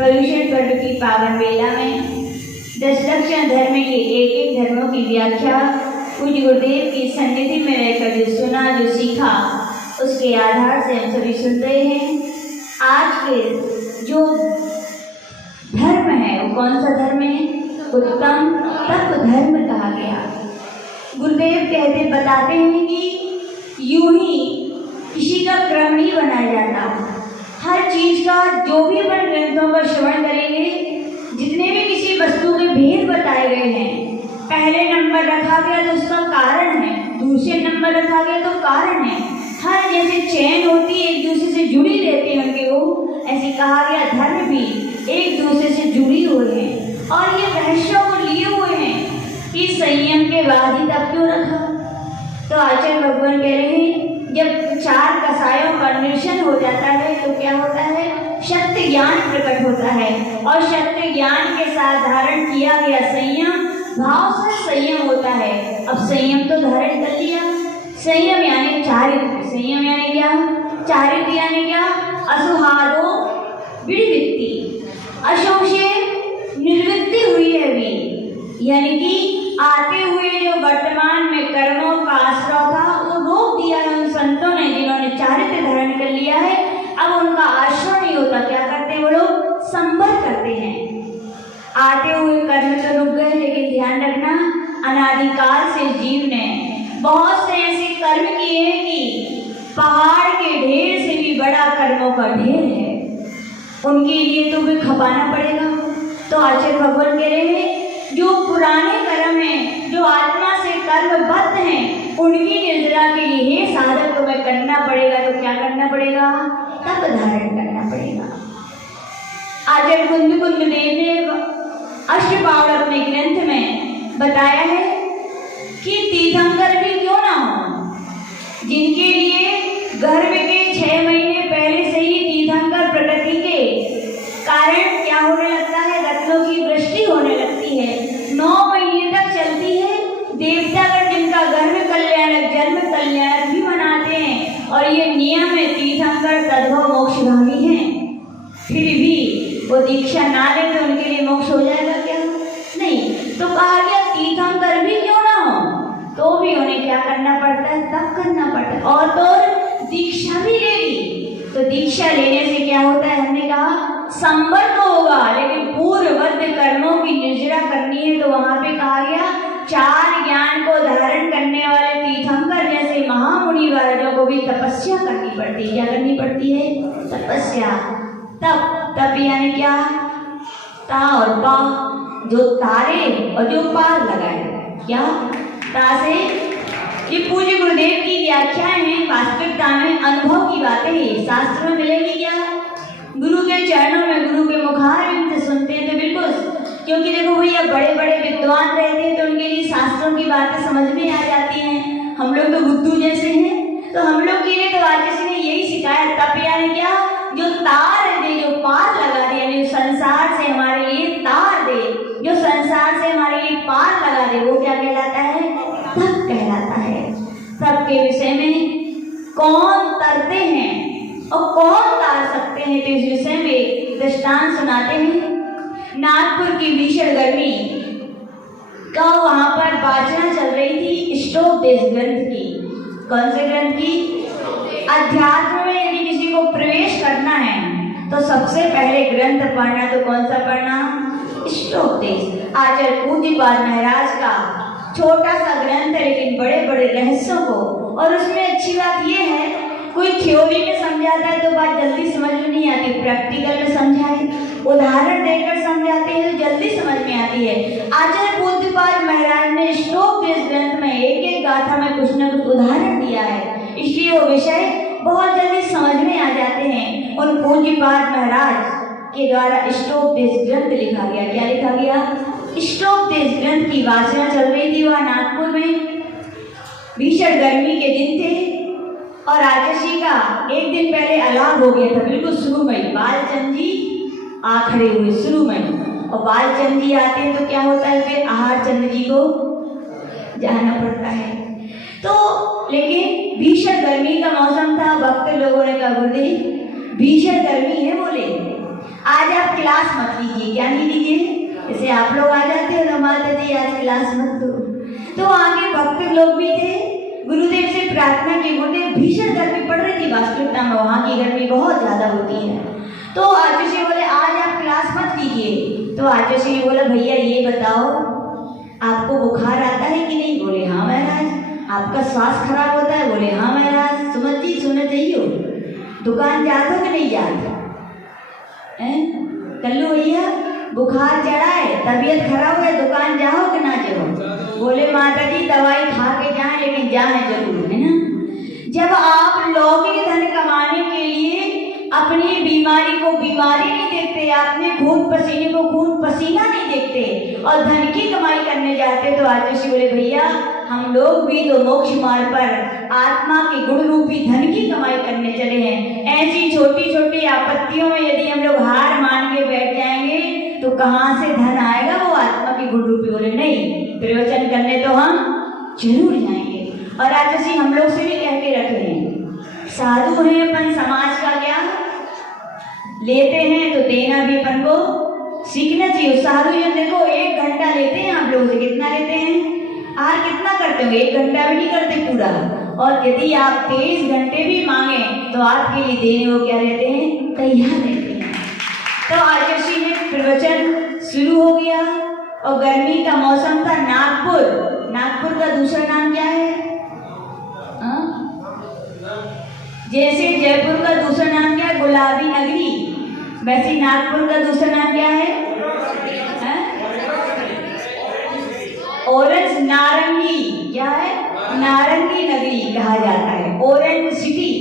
पर्युषण पर्व की पावन बेला में दशलक्षण धर्म के एक एक धर्मों की व्याख्या पूज्य गुरुदेव की सन्निधि में रहकर जो सुना जो सीखा उसके आधार से हम सभी सुन रहे हैं। आज के जो धर्म है वो कौन सा धर्म है? उत्तम तत्व धर्म कहा गया। गुरुदेव कहते बताते हैं कि यूं ही किसी का क्रम नहीं बनाया जाता। हर चीज का जो भी अपन ग्रंथों का श्रवण करेंगे, जितने भी किसी वस्तु के भेद बताए गए हैं, पहले नंबर रखा गया तो उसका कारण है, दूसरे नंबर रखा गया तो कारण है। हर जैसे चैन होती है एक दूसरे से जुड़ी रहती है उनके वो, ऐसे कहा गया धर्म भी एक दूसरे से जुड़ी हुई है और ये रहस्य को लिए हुए हैं कि संयम के बाद ही तब क्यों रखा। तो आचार्य भगवान कह रहे हैं जब चार कसायों का निरसन हो जाता है तो क्या होता है? सत्य ज्ञान प्रकट होता है और सत्य ज्ञान के साथ धारण किया गया संयम भाव से संयम होता है। अब संयम तो धारण कर लिया, संयम यानी चारित्र्य। संयम यानी क्या? चारित्र्य यानी क्या? असुहादो विनिवृत्ति, अशोक से निवृत्ति हुई है भी, यानी कि आते हुए जो वर्तमान में कर्मों का आश्रय था वो रोक दिया है उन संतों ने जिन्होंने चारित्र्य धारण कर लिया है। अब उनका आश्रय नहीं होता, क्या करते हैं वो लोग? संबर करते हैं। आते हुए कर्म तो रुक गए, लेकिन ध्यान रखना अनादिकाल से जीव ने बहुत से ऐसे कर्म किए हैं कि पहाड़ के ढेर से भी बड़ा कर्मों का ढेर है, उनके लिए तो भी खपाना पड़ेगा। तो आचार्य भगवान कह रहे हैं जो पुराने कर्म हैं, जो आत्मा से कर्मबद्ध हैं, उनकी निर्जरा के लिए हे साधक तुम्हें करना पड़ेगा। तो क्या करना पड़ेगा? तप धारण करना पड़ेगा। आचार्य कुंद देव ने अष्टपावड़ अपने ग्रंथ में बताया है कि तीर्थंकर भी क्यों ना हो, जिनके लिए गर्भ के 6 महीने पहले से ही तीर्थंकर प्रकृति के कारण क्या होने लगता है? रत्नों की वृष्टि होने लगती है, 9 महीने तक चलती है। देवतागण जिनका गर्भ कल्याणक जन्म कल्याणक भी मनाते हैं और ये नियम है, तीर्थंकर तद्भव मोक्षगामी हैं। फिर भी वो दीक्षा ना ले तो उनके लिए मोक्ष हो जाएगा क्या? नहीं। तो कहा गया तीर्थंकर भी क्यों ना हो तो भी उन्हें क्या करना पड़ता है? तप करना पड़ता है। और तो दीक्षा भी ले ली तो दीक्षा लेने से क्या होता है? हमने कहा संबर तो होगा, लेकिन पूर्ववत कर्मों की निर्जरा करनी है। तो वहां पे कहा गया 4 ज्ञान को धारण करने वाले तीर्थंकर जैसे महामुनि महाराजों को भी तपस्या करनी पड़ती है। क्या करनी पड़ती है? तपस्या। तप यानी क्या? ता और पा, जो तारे और जो पार लगाए। क्या? ता से ये पूज्य गुरुदेव की व्याख्याएं हैं, वास्तविकता में अनुभव की बातें हैं। शास्त्र में मिलेगी क्या? गुरु के चरणों में, गुरु के मुखारविंद से सुनते हैं तो बिल्कुल, क्योंकि देखो भैया बड़े बड़े विद्वान रहते हैं तो उनके लिए शास्त्रों की बातें समझ में आ जाती हैं। हम लोग तो बुद्धू जैसे हैं, तो हम लोग के लिए तो आचार्य ने यही सिखाया। तप यानी क्या? जो तार दे, जो पार लगा दे, यानी संसार से हमारे लिए तार दे, जो संसार से हमारे लिए पार लगा दे, वो क्या कहलाता है? तप कहलाता है। तप के विषय में कौन तरते हैं और कौन तार सकते हैं, तो इस विषय में दृष्टांत सुनाते हैं। नागपुर की भीषण गर्मी का वहां पर वाचना चल रही थी इष्टोपदेश ग्रंथ की। कौन से ग्रंथ की? अध्यात्म में यदि किसी को प्रवेश करना है तो सबसे पहले ग्रंथ पढ़ना, तो कौन सा पढ़ना? इष्टोपदेश। आचार्य पूज्यपाद महाराज का छोटा सा ग्रंथ है, लेकिन बड़े बड़े रहस्यों को, और उसमें अच्छी बात यह है, कोई थ्योरी में समझाता है तो बात जल्दी समझ में नहीं आती, प्रैक्टिकल में समझाए, उदाहरण देकर समझाते हैं तो जल्दी समझ में आती है। आचार्य पूज्यपाद महाराज ने इष्टोपदेश ग्रंथ में एक एक गाथा में कुछ न कुछ उदाहरण दिया है, इसलिए वो विषय बहुत जल्दी समझ में आ जाते हैं। उन पूज्यपाद महाराज के द्वारा इष्टोपदेश ग्रंथ लिखा गया। क्या लिखा गया? इष्टोपदेश ग्रंथ की वाचना चल रही थी वहाँ नागपुर में। भीषण गर्मी के दिन थे और आचार्य का एक दिन पहले अलाव हो गया था, बिल्कुल शुरू में। बालचंद जी आ खड़े हुए शुरू में, और बालचंद जी आते हैं तो क्या होता है, फिर आहार चंद्र जी को जाना पड़ता है। तो लेकिन भीषण गर्मी का मौसम था। भक्त लोगों ने कहा गुरुदेव भीषण गर्मी है, बोले आज आप क्लास मत लीजिए। क्या नहीं लीजिए? जैसे आप लोग आ जाते हो तो माता जी आज क्लास मत दो। तो आगे भक्त लोग भी थे, गुरुदेव से प्रार्थना की, गुरुदेव भीषण गर्मी पड़ रही थी, वास्तविकता में वहाँ की गर्मी बहुत ज़्यादा होती है। तो आचार्य बोले आज आप क्लास मत लीजिए। तो आचार्य बोला भैया ये बताओ आपको बुखार आता है कि नहीं? बोले हाँ महाराज। आपका स्वास्थ्य खराब होता है? बोले हाँ महाराज। सुमन जी सुनने चाहिए, दुकान जाते हो कि नहीं जाते? कल्लू भैया बुखार चढ़ा है, तबीयत खराब है, दुकान जाओ कि ना जाओ? बोले माता जी दवाई खा के जाए, लेकिन जाए जरूर, है ना। जब आप लौकिक धन कमाने के लिए अपनी बीमारी को बीमारी नहीं देखते, अपने खून पसीने को खून पसीना नहीं देखते और धन की कमाई करने जाते, तो आचार्य बोले भैया हम लोग भी तो मोक्ष मार्ग पर आत्मा के गुण रूपी धन की कमाई करने चले हैं। ऐसी छोटी छोटी आपत्तियों में यदि हम लोग हार मान के बैठ जाएंगे तो कहाँ से धन आएगा? वो आत्मा के गुण रूपी। बोले नहीं, प्रवचन करने तो हम जरूर जाएंगे। और आचार्य हम लोग से भी कह के रखे हैं, साधु हैं अपन, समाज का क्या लेते हैं तो देना भी अपन को सीखना चाहिए। साधु जन देखो 1 घंटा लेते हैं आप लोगों से, कितना लेते हैं? आर कितना करते हो? 1 घंटा भी नहीं करते पूरा। और यदि आप 23 घंटे भी मांगे तो आपके लिए देने वो क्या रहते हैं? तैयार रहते हैं। तो आचार्य ने प्रवचन शुरू हो गया और गर्मी का मौसम था। नागपुर का दूसरा नाम क्या है? जैसे जयपुर का दूसरा नाम क्या है? गुलाबी नगरी, वैसे नागपुर का दूसरा नाम क्या है? ऑरेंज, नारंगी। क्या है? नारंगी नगरी कहा जाता है, ऑरेंज सिटी,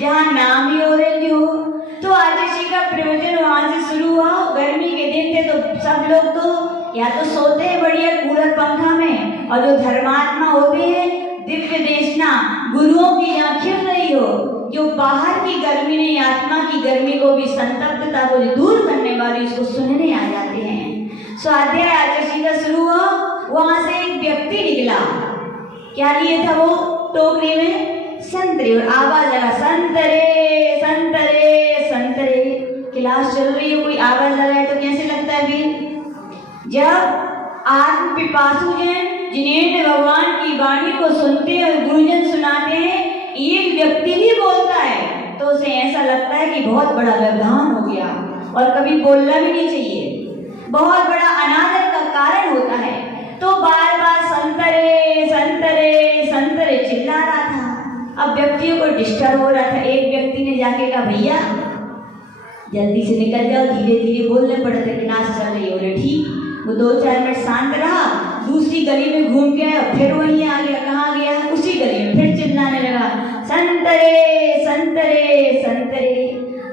जहाँ नाम ही ऑरेंज हो। तो आचार्य का प्रवचन वहां से शुरू हुआ। गर्मी के दिन थे तो सब लोग तो या तो सोते हैं बढ़िया कूलर पंखा में, और जो धर्मात्मा होते हैं दिव्य देशना गुरुओं की आंखें नहीं हो, जो बाहर की गर्मी नहीं आत्मा की गर्मी को भी संतप्तता को दूर करने वाली उसको सुनने आ जाते हैं। स्वाध्याय आचार्य का शुरू हुआ। वहां से एक व्यक्ति निकला, क्या लिए था वो? टोकरी में संतरे, और आवाज लगा संतरे संतरे संतरे। क्लास चल रही है, कोई आवाज लगाए तो कैसे लगता है? फिर जब आत्म पिपासु हैं जिन्हें भगवान की वाणी को सुनते हैं और गुरुजन सुनाते हैं, एक व्यक्ति भी बोलता है तो तो उसे ऐसा लगता है कि बहुत बड़ा व्यवधान हो गया और कभी बोलना भी नहीं चाहिए, बहुत बड़ा अनादर का कारण होता है। तो बार बार संतरे संतरे संतरे चिल्ला रहा था। अब व्यक्तियों को डिस्टर्ब हो रहा था। एक व्यक्ति ने जाके कहा, भैया जल्दी से निकल जाओ, धीरे धीरे बोलने पड़े थे, क्लास चल रही है। बोले ठीक। वो 2-4 मिनट शांत रहा, दूसरी गली में घूम के आया, फिर वहीं आ गया। कहाँ गया? उसी गली में फिर चिल्लाने लगा, संतरे संतरे संतरे।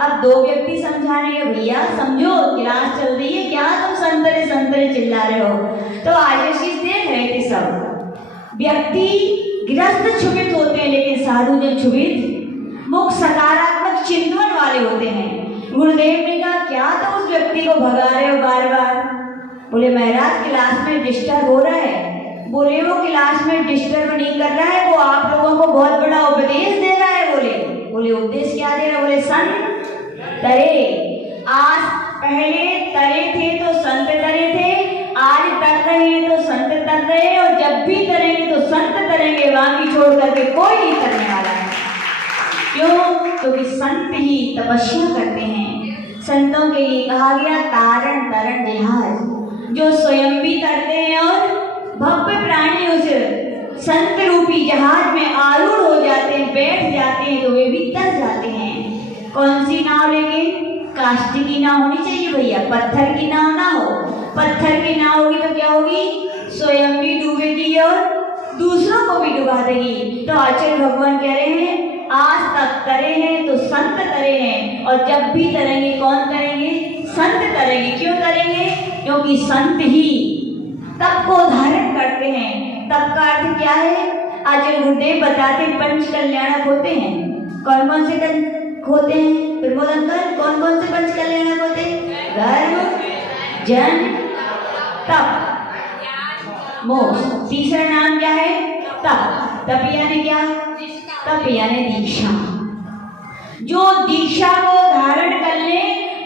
अब 2 व्यक्ति समझाने के, भैया समझो क्लास चल रही है, क्या तुम संतरे संतरे चिल्ला रहे हो। तो आशीष देख रहे थे सब व्यक्ति गृहस्थ क्षुभित होते हैं, लेकिन साधु जन क्षुभित मुख सकारात्मक चिंतन वाले होते हैं। गुरुदेव ने कहा, क्या तो उस व्यक्ति को भगा रहे हो बार बार? बोले महाराज क्लास में डिस्टर्ब हो रहा है। बोले वो क्लास में डिस्टर्ब नहीं कर रहा है, वो आप लोगों को बहुत बड़ा उपदेश दे रहा है। बोले उपदेश क्या दे रहा है? बोले संत तरे। आज पहले तरे थे तो संत तरे थे, आज तर रहे हैं तो संत तर रहे हैं, और जब भी तरेंगे तो संत तरेंगे, बाकी छोड़ करके कोई नहीं करने वाला है। क्यों? क्योंकि संत ही तपस्या करते हैं। संतों के लिए कहा गया तारण तरण जहाज, जो स्वयं भी तरते हैं और भव्य प्राणी उस संत रूपी जहाज में आरूढ़ हो जाते हैं, बैठ जाते हैं, तो वे भी तर जाते हैं। कौन सी नाव लेंगे? काष्ठ की नाव होनी चाहिए भैया, पत्थर की नाव ना हो। पत्थर की नाव होगी तो क्या होगी? स्वयं भी डूबेगी और दूसरों को भी डुबा देगी। तो आचार्य भगवान कह रहे हैं, आज तक तरे हैं तो संत तरे हैं, और जब भी तरेंगे कौन तरेंगे? संत तरेंगे। क्यों तरेंगे? क्योंकि संत ही तप को धारण करते हैं। तप का अर्थ क्या है? आचार्य गुरुदेव बताते पंच कल्याणक होते हैं। कौन कौन से होते हैं? प्रमोद अंकल, कौन कौन से पंच कल्याणक होते हैं? धर्म, जन, तप, मोक्ष। तीसरा नाम क्या है? तप। तप यानी क्या? तप यानी दीक्षा। जो दीक्षा को धारण कर ले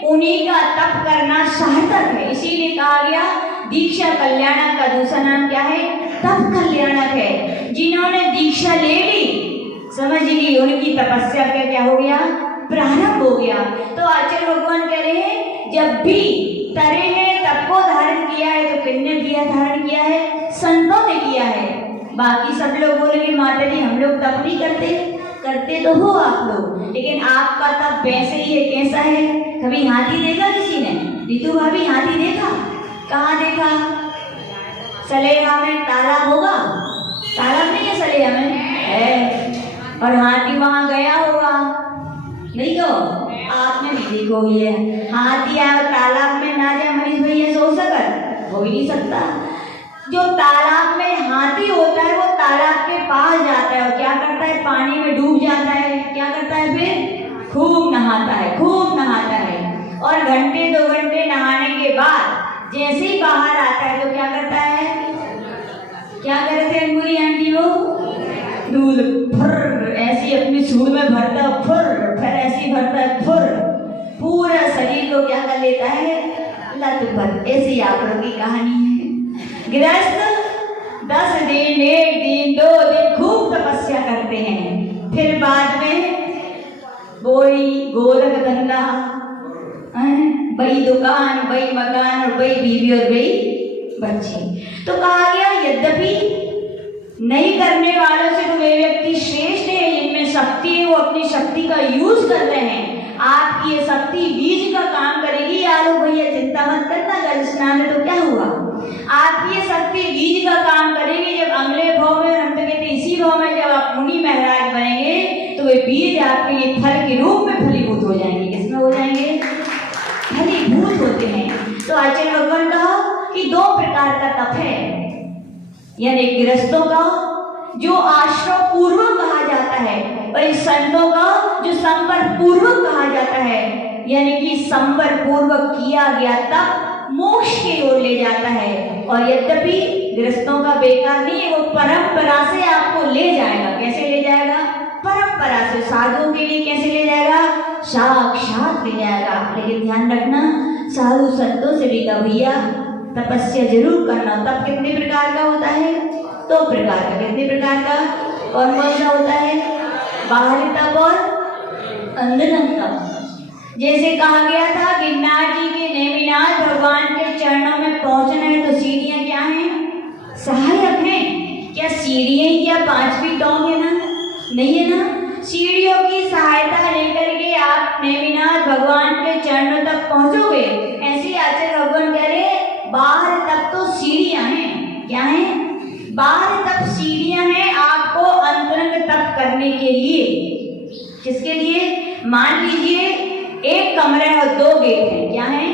उन्हीं का तप करना सार्थक है। इसीलिए कहा गया दीक्षा कल्याणक का दूसरा नाम क्या है? तप कल्याणक है। जिन्होंने दीक्षा ले ली, समझ ली, उनकी तपस्या का क्या हो गया? प्रारंभ हो गया। तो आचार्य भगवान कह रहे हैं, जब भी तरे हैं तप को धारण किया है, तो किसने किया? धारण किया है? संतों ने किया है। बाकी सब लोग बोलेंगे माता जी हम लोग तप नहीं करते। करते तो हो आप लोग, लेकिन आपका तप वैसे ही है। कैसा है? कभी हाथी देखा किसी ने? रितु भाभी हाथी देखा? कहाँ देखा? सलेहा में तालाब होगा, तालाब नहीं है सलेहा में है, और हाथी वहां गया होगा, नहीं तो आपने भी देखो ये हाथी आया तालाब में ना जाए मनीष भैया सो सकत? हो ही नहीं सकता। जो तालाब में हाथी होता है वो तालाब के पास जाता है और क्या करता है? पानी में डूब जाता है। क्या करता है? फिर खूब नहाता है, खूब नहाता है, और घंटे 2 घंटे नहाने के बाद जैसे ही बाहर आता है तो क्या करता है? क्या करते हैं पूरी आंटी? वो दूध फुर ऐसी अपनी सूंड में भरता, फुर फिर ऐसी भरता है, फुर पूरा शरीर को क्या कर लेता है? लत भर। ऐसी आप लोगों की कहानी है। गृहस्थ 10 दिन, 1 दिन, 2 दिन खूब तपस्या करते हैं, फिर बाद में वही गोरख धंधा, वही दुकान, वही मकान, और वही बीवी और वही बच्चे। तो कहा गया यद्यपि नहीं करने वालों से तो वे व्यक्ति श्रेष्ठ है, जिनमें शक्ति है वो अपनी शक्ति का यूज कर रहे हैं। आपकी ये शक्ति बीज का काम करेगी। यारो भैया चिंता मत करना, जल स्नान है तो क्या हुआ? आपकी ये शक्ति बीज का काम करेगी। जब अगले भाव में, हम तो कहते इसी भाव में जब आप मुनि महाराज बनेंगे तो वे बीज आपके ये फल के रूप में फलीभूत हो जाएंगे। किसमें हो जाएंगे? फलीभूत होते हैं। तो आचार्य भगवान कहा कि 2 प्रकार का तप है, यानी गृहस्थों का जो आश्रम पूर्वक कहा जाता है, और इस संतों का जो संपर्क पूर्वक कहा जाता है, यानी कि संपर्क पूर्वक किया गया तप मोक्ष की ओर ले जाता है। और यद्यपि गृहस्थों का बेकार नहीं है, वो परंपरा से आपको ले जाएगा। कैसे ले जाएगा? परंपरा से। साधुओं के लिए कैसे ले जाएगा? साक्षात ले जाएगा। लेकिन ध्यान रखना, साधु संतों से भी कहा भैया तपस्या जरूर करना। तप कितने प्रकार का होता है? 2 प्रकार का। कितने प्रकार का? कौन कौन सा होता है? बाहरी तप और अंतरंग तप। जैसे कहा गया था गिरनार जी के नेमिनाथ भगवान के चरणों में पहुंचना है तो सीढ़ियां क्या हैं? सहायक हैं। क्या सीढ़ियां ही क्या 5 फीट टोंग है ना? नहीं है ना। सीढ़ियों की सहायता लेकर के आप नेमिनाथ भगवान के चरणों तक पहुंचोगे। ऐसे आचार्य भगवान कह रहे बाहर तक तो सीढ़ियां हैं। क्या है? बाहर तक सीढ़ियां हैं आपको अंतरंग तप करने के लिए। किसके लिए? मान लीजिए एक कमरा और 2 गेट हैं। क्या है?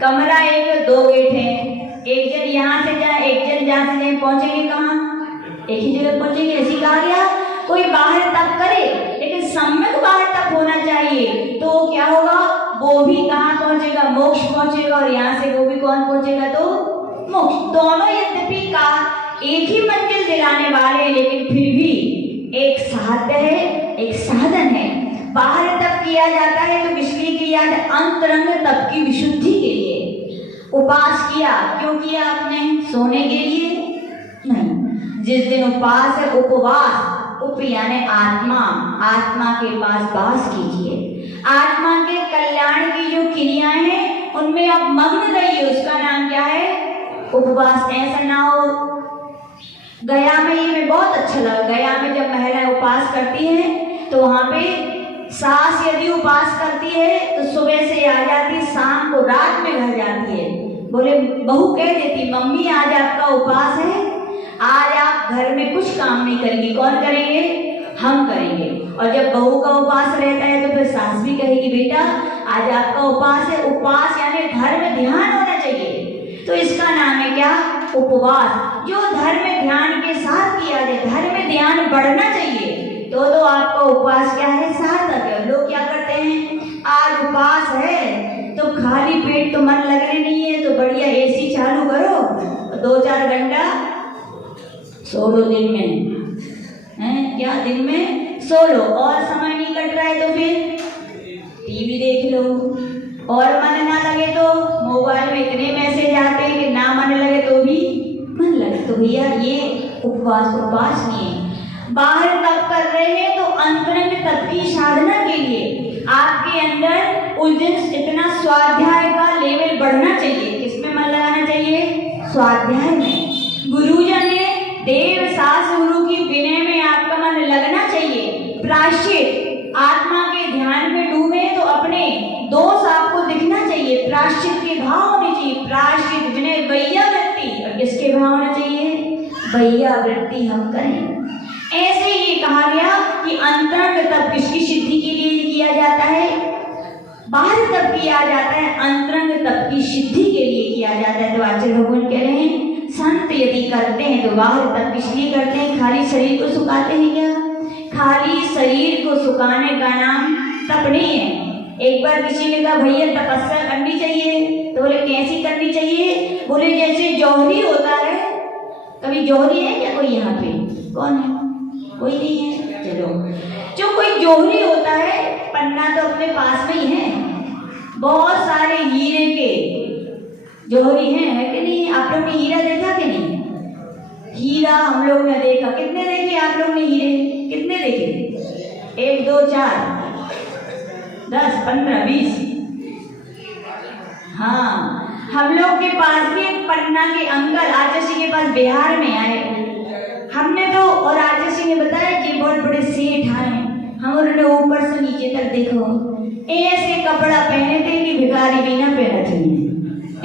कमरा एक और 2 गेट हैं। एक जन यहाँ से जाए, एक जन जहाँ से जाए, पहुंचेंगे कहाँ? एक ही जगह पहुंचेंगे। ऐसी कहा गया कोई बाहर तप करे लेकिन सम्यक बाहर तप होना चाहिए तो क्या होगा? वो भी कहाँ पहुंचेगा? मोक्ष पहुंचेगा। और यहाँ से वो भी कौन पहुंचेगा? तो मोक्ष। दोनों यद्यपि का एक ही मंजिल दिलाने वाले लेकिन फिर भी एक साध्य है, एक साधन है। बाहर तप किया जाता है तो किस लिए किया? अंतरंग तप की विशुद्धि के लिए। उपास किया, क्यों किया आपने? सोने के लिए नहीं। जिस दिन उपास है उपवास, उप यानी आत्मा, आत्मा के पास वास कीजिए। आत्मा के कल्याण की जो क्रियाएं हैं उनमें आप मग्न रहिए। उसका नाम क्या है? उपवास। ऐसा ना हो गया में, ये मैं बहुत अच्छा लगा, गया में जब महिलाएं उपास करती हैं तो वहां पे सास यदि उपास करती है तो सुबह से आ जाती, शाम को रात में घर जाती है। बोले बहू कह देती मम्मी आज आपका उपास है, आज आप घर में कुछ काम नहीं करेंगी। कौन करेंगे? हम करेंगे। और जब बहू का उपास रहता है तो फिर सास भी कहेगी बेटा आज आपका उपास है। उपास यानी धर्म ध्यान होना चाहिए। तो इसका नाम है क्या? उपवास। जो धर्म ध्यान के साथ किया जाए, धर्म ध्यान बढ़ना चाहिए तो आपका उपवास क्या है? सार्थक है। लोग क्या करते हैं? आज उपवास है तो खाली पेट तो मन लगने नहीं है तो बढ़िया एसी चालू करो, 2-4 घंटा सो लो दिन में, हैं? क्या दिन में सो लो। और समय नहीं कट रहा है तो फिर टीवी देख लो। और मन ना लगे तो मोबाइल में इतने मैसेज आते हैं कि ना मन लगे तो भी मन लगे। तो भैया ये उपवास नहीं है। बाहर तप कर रहे हैं तो अंतरंग तप की साधना के लिए आपके अंदर उस दिन इतना स्वाध्याय का लेवल बढ़ना चाहिए। किसमें मन लगाना चाहिए? स्वाध्याय में। गुरुजन ने देव सास गुरु की विनय में आपका मन लगना चाहिए। प्रायश्चित, आत्मा के ध्यान में डूबे तो अपने दोष आपको दिखना चाहिए। प्रायश्चित के भाव होने चाहिए। प्रायश्चित विनय वैया वृत्ति। और किसके भाव होना चाहिए? वैया वृत्ति हम करें। ऐसे ये कहा गया कि अंतरंग तप किसकी सिद्धि के लिए किया जाता है? बाहर तप किया जाता है, अंतरंग तप की सिद्धि के लिए किया जाता है। तो आचार्य भगवान कह रहे हैं संत यदि करते हैं तो बाहर तप किस लिए करते हैं? खाली शरीर को सुखाते हैं क्या? खाली शरीर को सुखाने का नाम तप नहीं है। एक बार किसी ने कहा भैया तपस्या करनी चाहिए तो बोले कैसी करनी चाहिए? बोले जैसे जौहरी होता है। कभी जौहरी है क्या कोई यहाँ पे? कौन है? कोई नहीं है। चलो, जो कोई जौहरी होता है, पन्ना तो अपने पास में ही है, बहुत सारे हीरे के जौहरी हैं, है कि नहीं? आप लोग ने हीरा देखा कि नहीं? हीरा हम लोग ने देखा। कितने देखे आप लोग ने हीरे? कितने देखे? 1, 2, 4, 10, 15, 20। हाँ, हम लोग के पास भी एक पन्ना के अंकल आचार्य जी के पास बिहार में आए। हमने तो, और आचार्य जी ने बताया कि बहुत बड़े सेठ आए। हम उन्होंने ऊपर से नीचे तक देखो, ऐसे कपड़ा पहने थे कि भिखारी भी ना पहना चाहिए,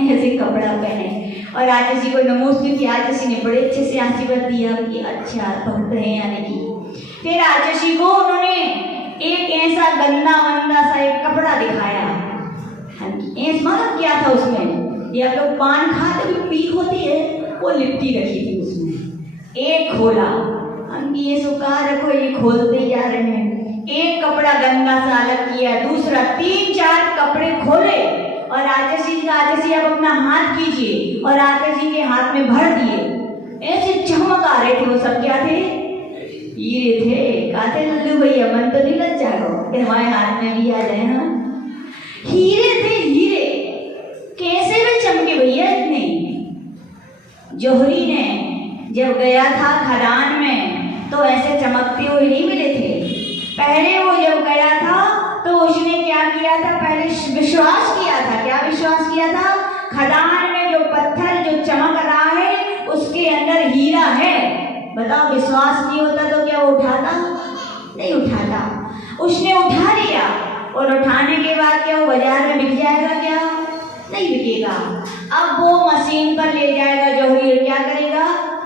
ऐसे कपड़ा पहने। और आचार्य जी को नमस्ते की आचार्य जी ने बड़े अच्छे से आशीर्वाद दिया कि अच्छा भक्त है यानी कि। फिर आचार्य जी को उन्होंने एक ऐसा गंदा वंदा सा एक कपड़ा दिखाया। मालूम क्या था उसमें? ये आप लोग पान खाते हुए पीक होती है, वो लिपटी रखी थी उसमें। एक खोला, हम ये सुखा रखो, ये खोलते जा रहे हैं। एक कपड़ा गंदा सा अलग किया, दूसरा, 3-4 कपड़े खोले और आचार्य जी का, आचार्य जी आप अपना हाथ कीजिए, और आचार्य जी के हाथ में भर दिए। ऐसे चमक आ रहे थे वो सब। क्या थे? हीरे थे। कहते लल्लू भैया मन तो नहीं लग जाएगा कि हमारे हाथ में भी आ जाए। हाँ, हीरे थे, हीरे। कैसे वे चमके भैया इतने? जौहरी ने जब गया था खदान में तो ऐसे चमकते हुए नहीं मिले थे। पहले वो जब गया था तो उसने क्या किया था, पहले विश्वास किया था। क्या विश्वास किया था? खदान में जो पत्थर जो चमक रहा है उसके अंदर हीरा है। बताओ, विश्वास नहीं होता तो क्या वो उठाता? नहीं उठाता। उसने उठा लिया, और उठाने के बाद क्या वो बाजार में बिक जाएगा? क्या नहीं बिकेगा। अब वो मशीन पर ले जाएगा जौहरी, और क्या करेगा,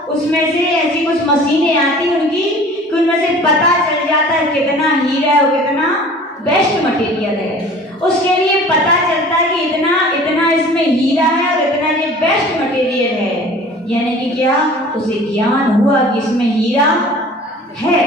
उसमें से ऐसी कुछ मशीनें आती उनकी कि उनमें से पता चल जाता है कितना हीरा है और कितना बेस्ट मटेरियल है। उसके लिए पता चलता है कि इतना इतना इसमें हीरा है और इतना ये बेस्ट मटेरियल है। यानी कि क्या, उसे ज्ञान हुआ कि इसमें हीरा है।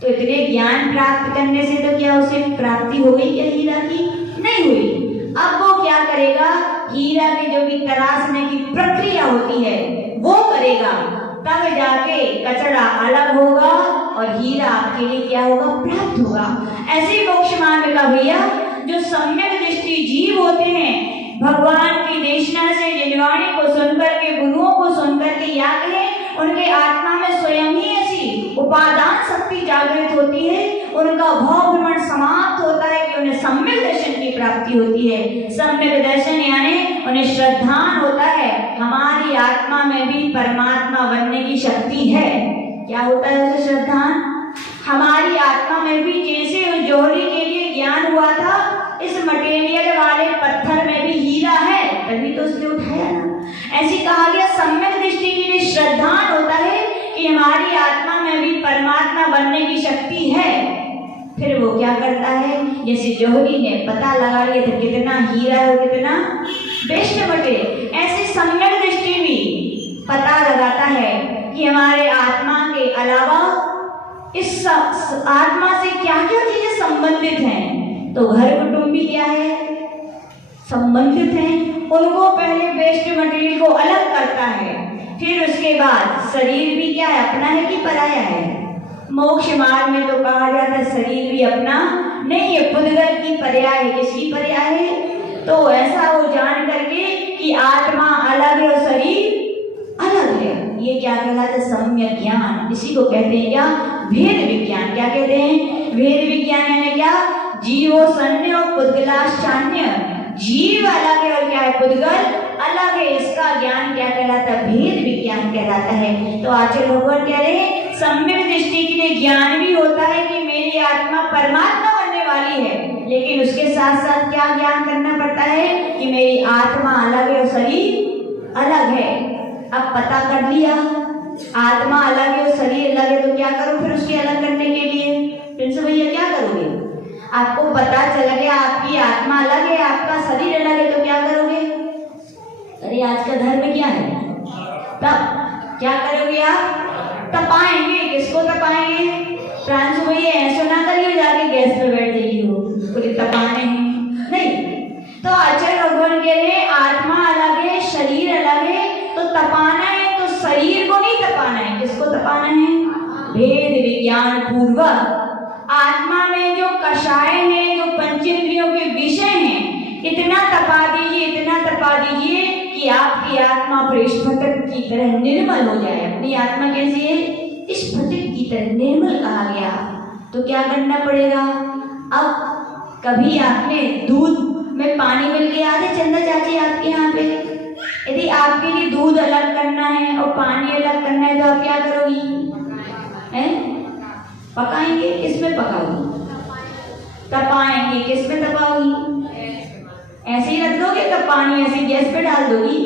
तो इतने ज्ञान प्राप्त करने से तो क्या उसे प्राप्ति हो गई क्या हीरा की? नहीं हुई। अब वो क्या करेगा, हीरा की जो भी तराशने की प्रक्रिया होती है वो करेगा, तब जाके कचरा अलग होगा और हीरा आपके लिए क्या होगा, प्राप्त होगा। ऐसे ही मोक्ष मार्ग का भैया जो सम्यक दृष्टि जीव होते हैं, भगवान की देशना से जिनवाणी को सुनकर के, गुरुओं को सुनकर के, या कहें उनके आत्मा में स्वयं ही ऐसी उपादान शक्ति जागृत होती है, उनका भाव भ्रमण समाप्त होता है कि उन्हें सम्यक दर्शन की प्राप्ति होती है। सम्यक दर्शन यानी उन्हें श्रद्धान होता है, हमारी आत्मा में भी परमात्मा बनने की शक्ति है। क्या होता है उसे श्रद्धान? हमारी आत्मा में भी जैसे उस जौहरी के लिए ज्ञान हुआ था, इस मटेरियल वाले पत्थर में भी हीरा है, तभी तो उसने उठाया ना। ऐसी कहा गया सम्यक दृष्टि के लिए श्रद्धान होता है कि हमारी आत्मा में भी परमात्मा बनने की शक्ति है। फिर वो क्या करता है, जैसे जौहरी ने पता लगा लिया था कितना हीरा है और कितना बेस्ट मटेरियल, ऐसे सम्यक दृष्टि भी पता लगाता है कि हमारे आत्मा के अलावा इस आत्मा से क्या क्या चीजें संबंधित हैं। तो घर कुटुंब भी क्या है, संबंधित हैं। उनको पहले वेस्ट मटेरियल को अलग करता है, फिर उसके बाद शरीर भी क्या है, अपना है कि पराया है। मोक्ष मार्ग में तो कहा जाता है शरीर भी अपना नहीं है, पुद्गल की पर्याय है। किसकी पर्याय है? तो ऐसा वो जान करके कि आत्मा अलग है और शरीर अलग है, ये क्या कहलाता है, सम्यक ज्ञान। इसी को कहते हैं क्या, भेद विज्ञान। क्या कहते हैं? भेद विज्ञान यानी क्या, जीवो सन्य और पुद्गलाश्चान्य। जीव अलग है और क्या है, पुद्गल अलग है। इसका ज्ञान क्या कहलाता है, भेद विज्ञान कहलाता है। तो आचार्य भगवान कह रहे हैं सम्यक दृष्टि के लिए ज्ञान भी होता है कि मेरी आत्मा परमात्मा बनने वाली है, लेकिन उसके साथ साथ क्या ज्ञान करना पड़ता है कि मेरी आत्मा अलग है और शरीर अलग है। अब पता कर लिया आत्मा अलग है और शरीर अलग है, तो क्या करो फिर उसके अलग करने के लिए? प्रिंस भैया क्या करोगे? आपको पता चल गया आपकी आत्मा अलग है, आपका शरीर अलग है, तो क्या करोगे? अरे आज का धर्म क्या है, तब क्या करोगे आप? तपाएंगे। किसको तपाएंगे? प्रांशु भैया ऐसा ना करिए जाके गैस पे बैठ जाइए हो, बोले तपाने हैं नहीं। तो आचार्य भगवान कह रहे आत्मा अलग है, शरीर अलग है, तो तपाना है तो शरीर को नहीं तपाना है, किसको तपाना है? भेद विज्ञान पूर्वक। आत्मा में जो कषाय है, जो पंचेंद्रियों के विषय हैं, इतना तपा दीजिए, इतना तपा दीजिए कि आपकी आत्मा फिर स्फटिक की तरह निर्मल हो जाए। अपनी आत्मा कैसी है? स्फटिक की तरह निर्मल कहा गया। तो क्या करना पड़ेगा? अब कभी आपने दूध में पानी मिल के आते चंदा चाची आपके यहाँ पे, यदि आपके लिए दूध अलग करना है और पानी अलग करना है, तो आप क्या करोगी? पकाएंगे। किसमें पकाओगी? तपाएंगे। किसमें तपाओगी? ऐसे ही रख दोगे, तब पानी ऐसे गैस पे डाल दोगी,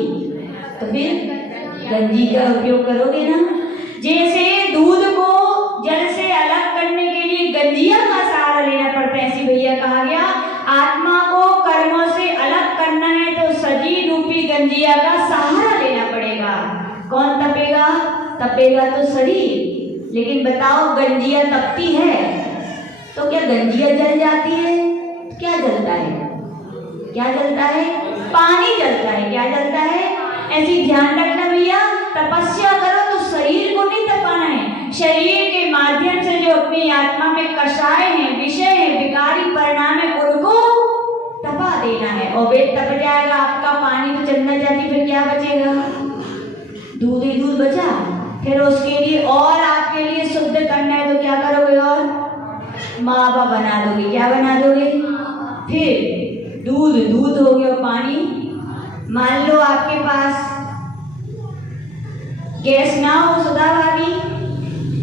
तो फिर गंजी का उपयोग करोगे ना। जैसे दूध को जल से अलग करने के लिए गंजिया का सहारा लेना पड़ता है, ऐसी भैया कहा गया आत्मा को कर्मों से अलग करना है तो सजीव रूपी गंजिया का सहारा लेना पड़ेगा। कौन तपेगा? तपेगा तो शरीर। लेकिन बताओ गंजिया तपती है तो क्या गंजिया जल जाती है? क्या जलता है? क्या जलता है? पानी जलता है। क्या जलता है? ऐसी ध्यान रखना भैया, तपस्या करो तो शरीर को नहीं तपाना है, शरीर के माध्यम से जो अपनी आत्मा में कषाय है, विषय है, विकारी परिणाम है, उनको तपा देना है। और वे तप जाएगा आपका पानी तो चलना जाती, फिर क्या बचेगा? दूध ही दूध बचा। फिर उसके लिए और आपके लिए शुद्ध करना है तो क्या करोगे? और मावा बना दोगे। क्या बना दोगे? फिर दूध हो गया, पानी। मान लो आपके पास गैस ना हो सुधा भाभी,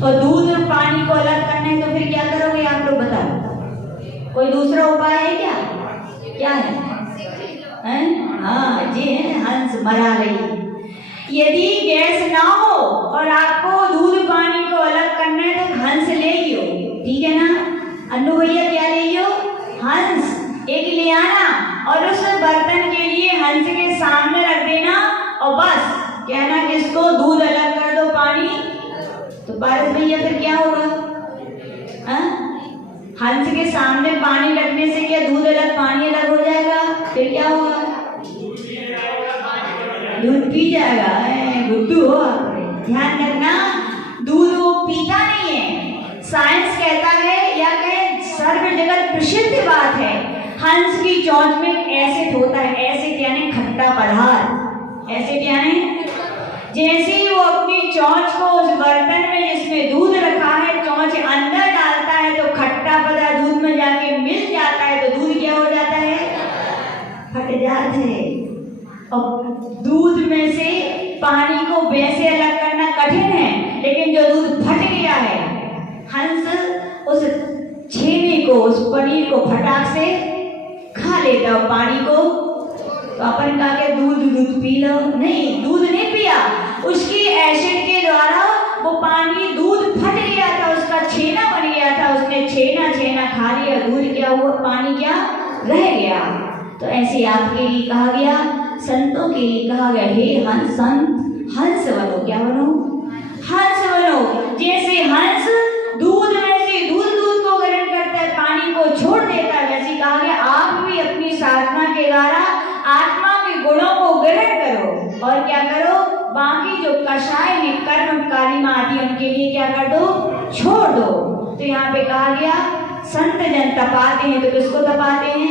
और दूध और पानी को अलग करना है, तो फिर क्या करोगे आप लोग बताओ? कोई दूसरा उपाय है क्या? क्या है? हाँ जी, हंस मरा रही। यदि गैस ना हो और आपको दूध पानी को अलग करना है तो हंस ले लियो, ठीक है ना? अन्नू भैया क्या ले लियो? हंस एक ले आना और उस बर्तन के लिए हंस के सामने रख देना और बस कहना किसको? दूध अलग कर दो, पानी। तो पारस भैया फिर क्या होगा? हंस के सामने पानी रखने से क्या दूध अलग पानी अलग हो जाएगा? फिर क्या होगा? दूध पी जाएगा। बुद्धू हो आप, ध्यान रखना। दूध वो पीता नहीं है। साइंस कहता है या कहे सर्व जगत प्रसिद्ध बात है, हंस की चोंच में एसिड होता है। एसिड यानी खट्टा पदार्थ। एसिड यानी जैसे ही वो अपनी चोंच को उस बर्तन में जिसमें दूध रखा है चोंच अंदर डालता है तो खट्टा पदार्थ दूध में जाके मिल जाता है, तो दूध क्या हो जाता है? फट जाता है। और दूध में से पानी को वैसे अलग करना कठिन है, लेकिन जो दूध फट गया है, हंस उस छेने को, उस पनीर को फटाक से खा लेता है। पानी को तो अपन कहा के दूध पी लो, नहीं, दूध नहीं पिया। उसकी एसिड के द्वारा वो पानी, दूध फट गया था, उसका छेना बन गया था, उसने छेना खा लिया, दूध क्या हुआ? पानी क्या रह गया। तो ऐसे आपके लिए कहा गया, संतों के लिए कहा गया, हे हंस संत, हंस बनो। क्या बनो? हंस बनो। जैसे हंस दूध में से दूध को ग्रहण करता है, पानी को छोड़ देता है, वैसे कहा गया आप भी अपनी साधना के द्वारा आत्मा के गुणों को ग्रहण करो और क्या करो? बाकी जो कषाय है, कर्म कालिमा आदि, उनके लिए क्या कर दो? छोड़ दो। तो यहाँ पे कहा गया संत जन तपाते हैं, तो किसको तपाते हैं?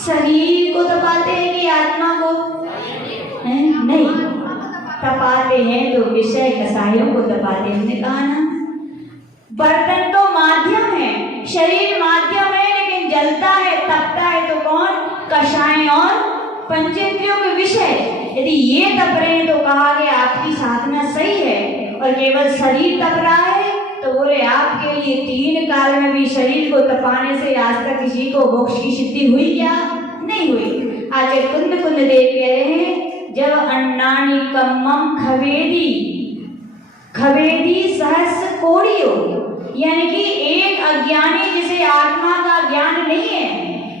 शरीर को तपाते हैं कि आत्मा को? नहीं, तपाते हैं तो विषय कसायों को तपाते हैं। हमने कहा ना, बर्तन तो माध्यम है, शरीर माध्यम है, लेकिन जलता है, तपता है तो कौन? कषाय और पंचेंद्रियों के विषय। यदि ये तप रहे हैं तो कहा गया आपकी साधना सही है, और केवल शरीर तप रहा है तो बोले आपके लिए 3 काल में भी शरीर को तपाने से आज तक किसी को मोक्ष की सिद्धि हुई क्या? नहीं हुई। आचार्य कुंद देव कह रहे हैं, जब अन्नानी कम्मम खवेदी सहस्र कोड़ियो, यानी कि एक अज्ञानी जिसे आत्मा का ज्ञान नहीं है,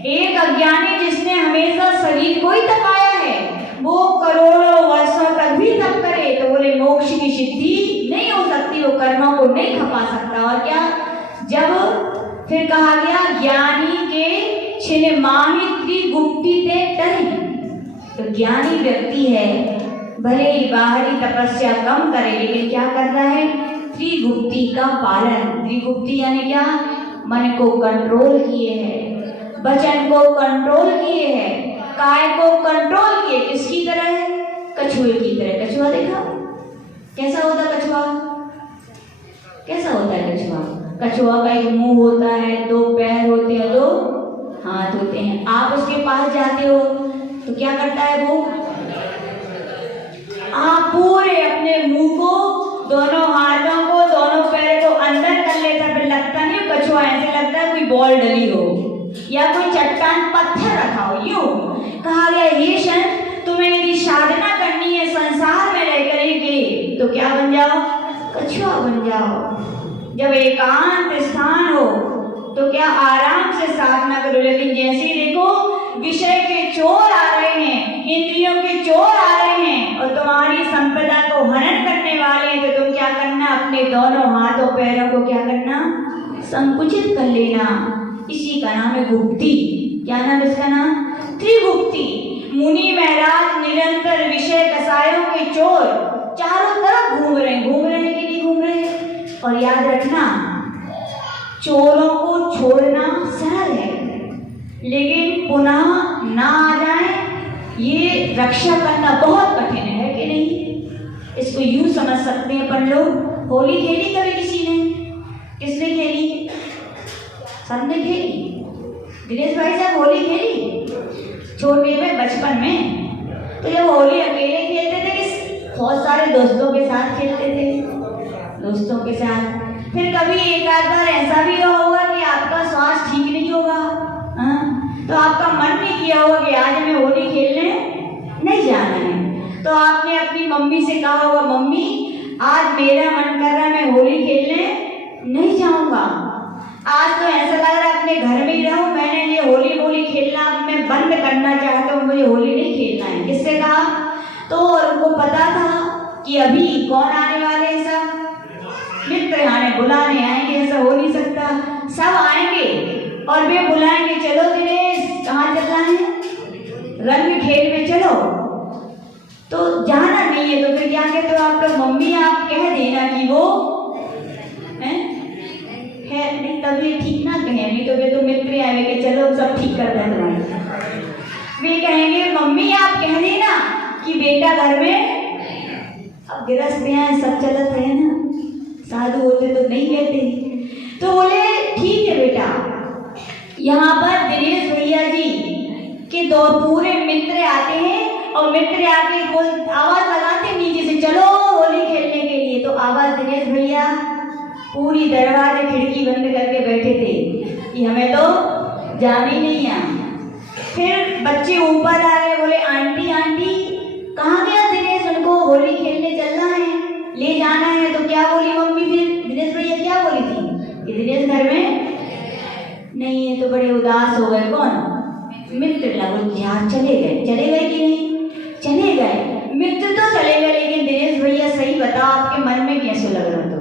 एक अज्ञानी जिसने हमेशा शरीर को ही तपाया है, वो करोड़ों वर्षों तक भी तप करे तो बोले मोक्ष की सिद्धि नहीं हो सकती, वो कर्मों को नहीं खपा सकता। और क्या? जब फिर कहा गया ज्ञानी के छिन माही त्रिगुप्ती ते टरी, तो ज्ञानी व्यक्ति है, भले ही बाहरी तपस्या कम करे, लेकिन क्या करता है? त्रिगुप्ती का पालन। त्रिगुप्ती यानी क्या? मन को कंट्रोल किए है, वचन को कंट्रोल किए है, काय को कंट्रोल किए। किसकी तरह है? कछुए की तरह। कछुआ देखा कैसा होता? कछुआ कैसा होता है? कछुआ का एक मुंह होता है, 2 पैर होते हैं, 2 हाथ होते हैं। आप उसके पास जाते हो तो क्या करता है वो? आप पूरे अपने मुंह को, दोनों हाथों को, दोनों पैर को अंदर कर लेता है, फिर लगता नहीं कछुआ, ऐसे लगता है कोई बॉल डली हो या कोई चट्टान पत्थर रखा हो। यूं कहा गया, ये संत तुम्हें यदि साधना करनी है, संसार में रह करेंगे तो क्या बन जाओ? कछुआ बन जाओ। जब एकांत स्थान हो तो क्या आराम से साधना करो, लेकिन जैसे ही देखो विषय के चोर आ रहे हैं, इंद्रियों के चोर आ रहे हैं और तुम्हारी संपदा को हनन करने वाले हैं, तो तुम क्या करना? अपने दोनों हाथों पैरों को क्या करना? संकुचित कर लेना। इसी का नाम है गुप्ती। क्या नाम इसका? नाम त्रिगुप्ती। मुनि महाराज निरंतर विषय कसायों के चोर चारों तरफ घूम रहे हैं कि नहीं घूम रहे? और याद रखना, चोरों को छोड़ना सरल है, लेकिन पुनः ना आ जाए ये रक्षा करना बहुत कठिन है कि नहीं? इसको यूं समझ सकते हैं अपन लोग, होली खेली कभी किसी ने? किसने खेली? सबने खेली। दिनेश भाई साहब होली खेली छोटे में, बचपन में। तो जब होली अकेले खेलते थे कि बहुत सारे दोस्तों के साथ खेलते थे, दोस्तों के साथ। फिर कभी एक आध बार ऐसा भी होगा कि आपका स्वास्थ्य ठीक नहीं होगा, तो आपका मन नहीं किया होगा कि आज हमें होली खेलने नहीं जाना है, तो आपने अपनी मम्मी से कहा होगा, मम्मी आज मेरा मन कर रहा है मैं होली खेलने नहीं जाऊंगा, आज तो ऐसा लग रहा है अपने घर में ही रहूं, मैंने ये होली खेलना मैं बंद करना चाहता हूँ, मुझे होली नहीं खेलना है। किससे कहा? तो उनको पता था कि अभी कौन आने वाले हैं, सब मित्र आने बुलाने आएंगे, ऐसा हो नहीं सकता। सब आएंगे और वे बुलाएंगे, चलो दिनेश कहाँ चलना है, रंग खेल में चलो। तो जाना नहीं है तो फिर क्या कहते हो आप लोग, मम्मी आप कह देना कि वो है नहीं, तभी ठीक ना कहें, नहीं तो वे तो मित्र आए कि चलो सब ठीक कर दें तुम्हारे। वे कहेंगे मम्मी आप कह देना कि बेटा घर में, अब गिरस्थ हैं सब चलत है ना, साधु होते तो नहीं कहते। तो बोले ठीक है बेटा। यहाँ पर दिनेश भैया जी के दो पूरे मित्र आते हैं और मित्र आके आवाज लगाते नीचे से, चलो होली खेलने के लिए। तो आवाज दिनेश भैया पूरी दरवाजे खिड़की बंद करके बैठे थे कि हमें तो जाने ही नहीं है। फिर बच्चे ऊपर आ गए, बोले आंटी आंटी कहाँ गया दिनेश, उनको होली खेलने चलना है, ले जाना है। तो क्या बोली मम्मी? फिर दिनेश भैया क्या बोली थी कि दिनेश घर में नहीं है। तो बड़े उदास हो गए, कौन? मित्र लगो यार, चले गए कि नहीं? चले गए मित्र तो चले गए, लेकिन दिनेश भैया सही बताओ आपके मन में कैसे लग रहा? तो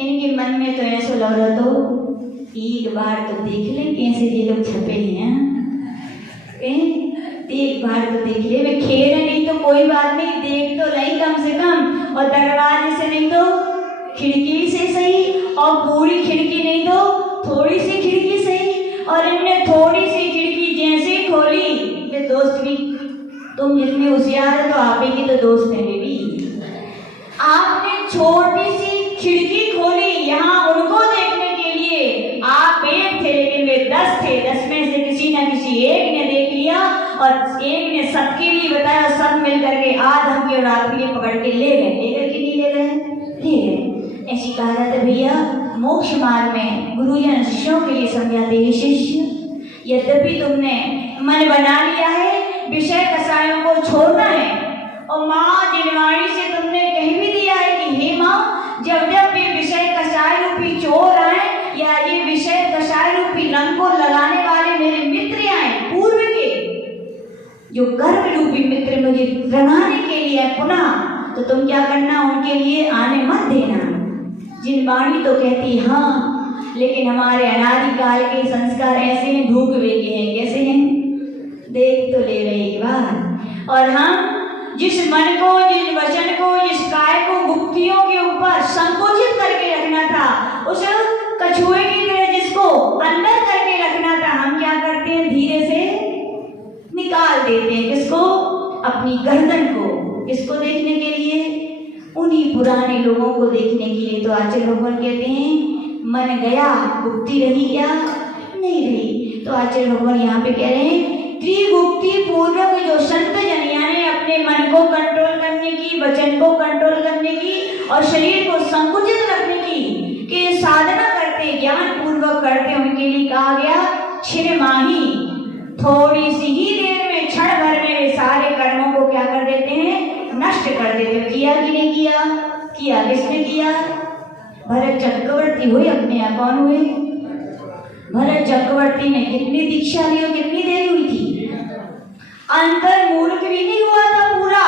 इनके मन में तो ऐसा लग रहा, तो एक बार तो देख ले कैसे ये लोग छपे हैं, एक बार तो देख ले, वे खेले नहीं तो कोई बात नहीं, देख तो नहीं कम से कम, और दरवाजे से नहीं तो खिड़की से सही, और पूरी खिड़की नहीं तो थोड़ी सी खिड़की सही। और इनने थोड़ी सी खिड़की जैसे खोली, ये दोस्त भी, तुम जितने होशियार हो तो आप ही की तो दोस्त है बेबी, आपने छोटी सी खिड़की खोली यहाँ उनको देखने के लिए। आप एक थे लेकिन वे 10 थे, 10 में से किसी न किसी एक ने देख लिया और एक ने सबके लिए बताया, सब मिल करके आधम के और आदमी पकड़ के ले गए कि नहीं ले गए? ले गए। ऐसी कहा जाता है भैया मोक्ष मार्ग में गुरुजन शिष्यों के लिए समझाते हैं, शिष्य यद्यपि तुमने मन बना लिया है विषय कसायों को छोड़ना है, और माँ जिनवाणी से तुमने कह भी दिया है कि हे माँ जब जब ये विषय कषाय रूपी चोर आए या ये विषय कषाय रूपी रंग को लगाने वाले मेरे मित्र आए पूर्व के, जो गर्भ रूपी मित्र मुझे रंगाने के लिए पुनः, तो तुम क्या करना, उनके लिए आने मत देना। जिनवाणी तो कहती हाँ, लेकिन हमारे अनादिकाल के संस्कार ऐसे में धूप वेगे हैं, कैसे हैं देख तो ले रहे एक बार। और हम जिस मन को, जिस वचन को, जिस काय को गुप्तियों के ऊपर संकुचित करके रखना था, उस कछुए की तरह जिसको अंदर करके रखना था, हम क्या करते हैं धीरे से निकाल देते हैं। किसको? अपनी गर्दन को। किसको देखने के लिए? उन्हीं पुराने लोगों को देखने के लिए। तो आचार्य भगवान कहते हैं मन गया गुप्ती रही क्या? नहीं रही। तो आचार्य भगवान यहाँ पे कह रहे हैं त्रिगुप्ती पूर्वक जो संत जन यानी अपने मन को कंट्रोल करने की, वचन को कंट्रोल करने की और शरीर को संकुचित रखने की साधना करते, ज्ञान पूर्वक करते, उनके लिए कहा गया क्षण माही, थोड़ी सी ही देर में, क्षण भर में वे सारे कर्मों को क्या कर देते हैं, नष्ट कर देते हैं। किया कि नहीं किया? किया। किसने किया? भरत चक्रवर्ती हुए अपने यहाँ। कौन हुए? भरत चक्रवर्ती ने कितनी दीक्षा ली और कितनी देरी हुई थी? अंतर मूर्ख भी नहीं हुआ था पूरा,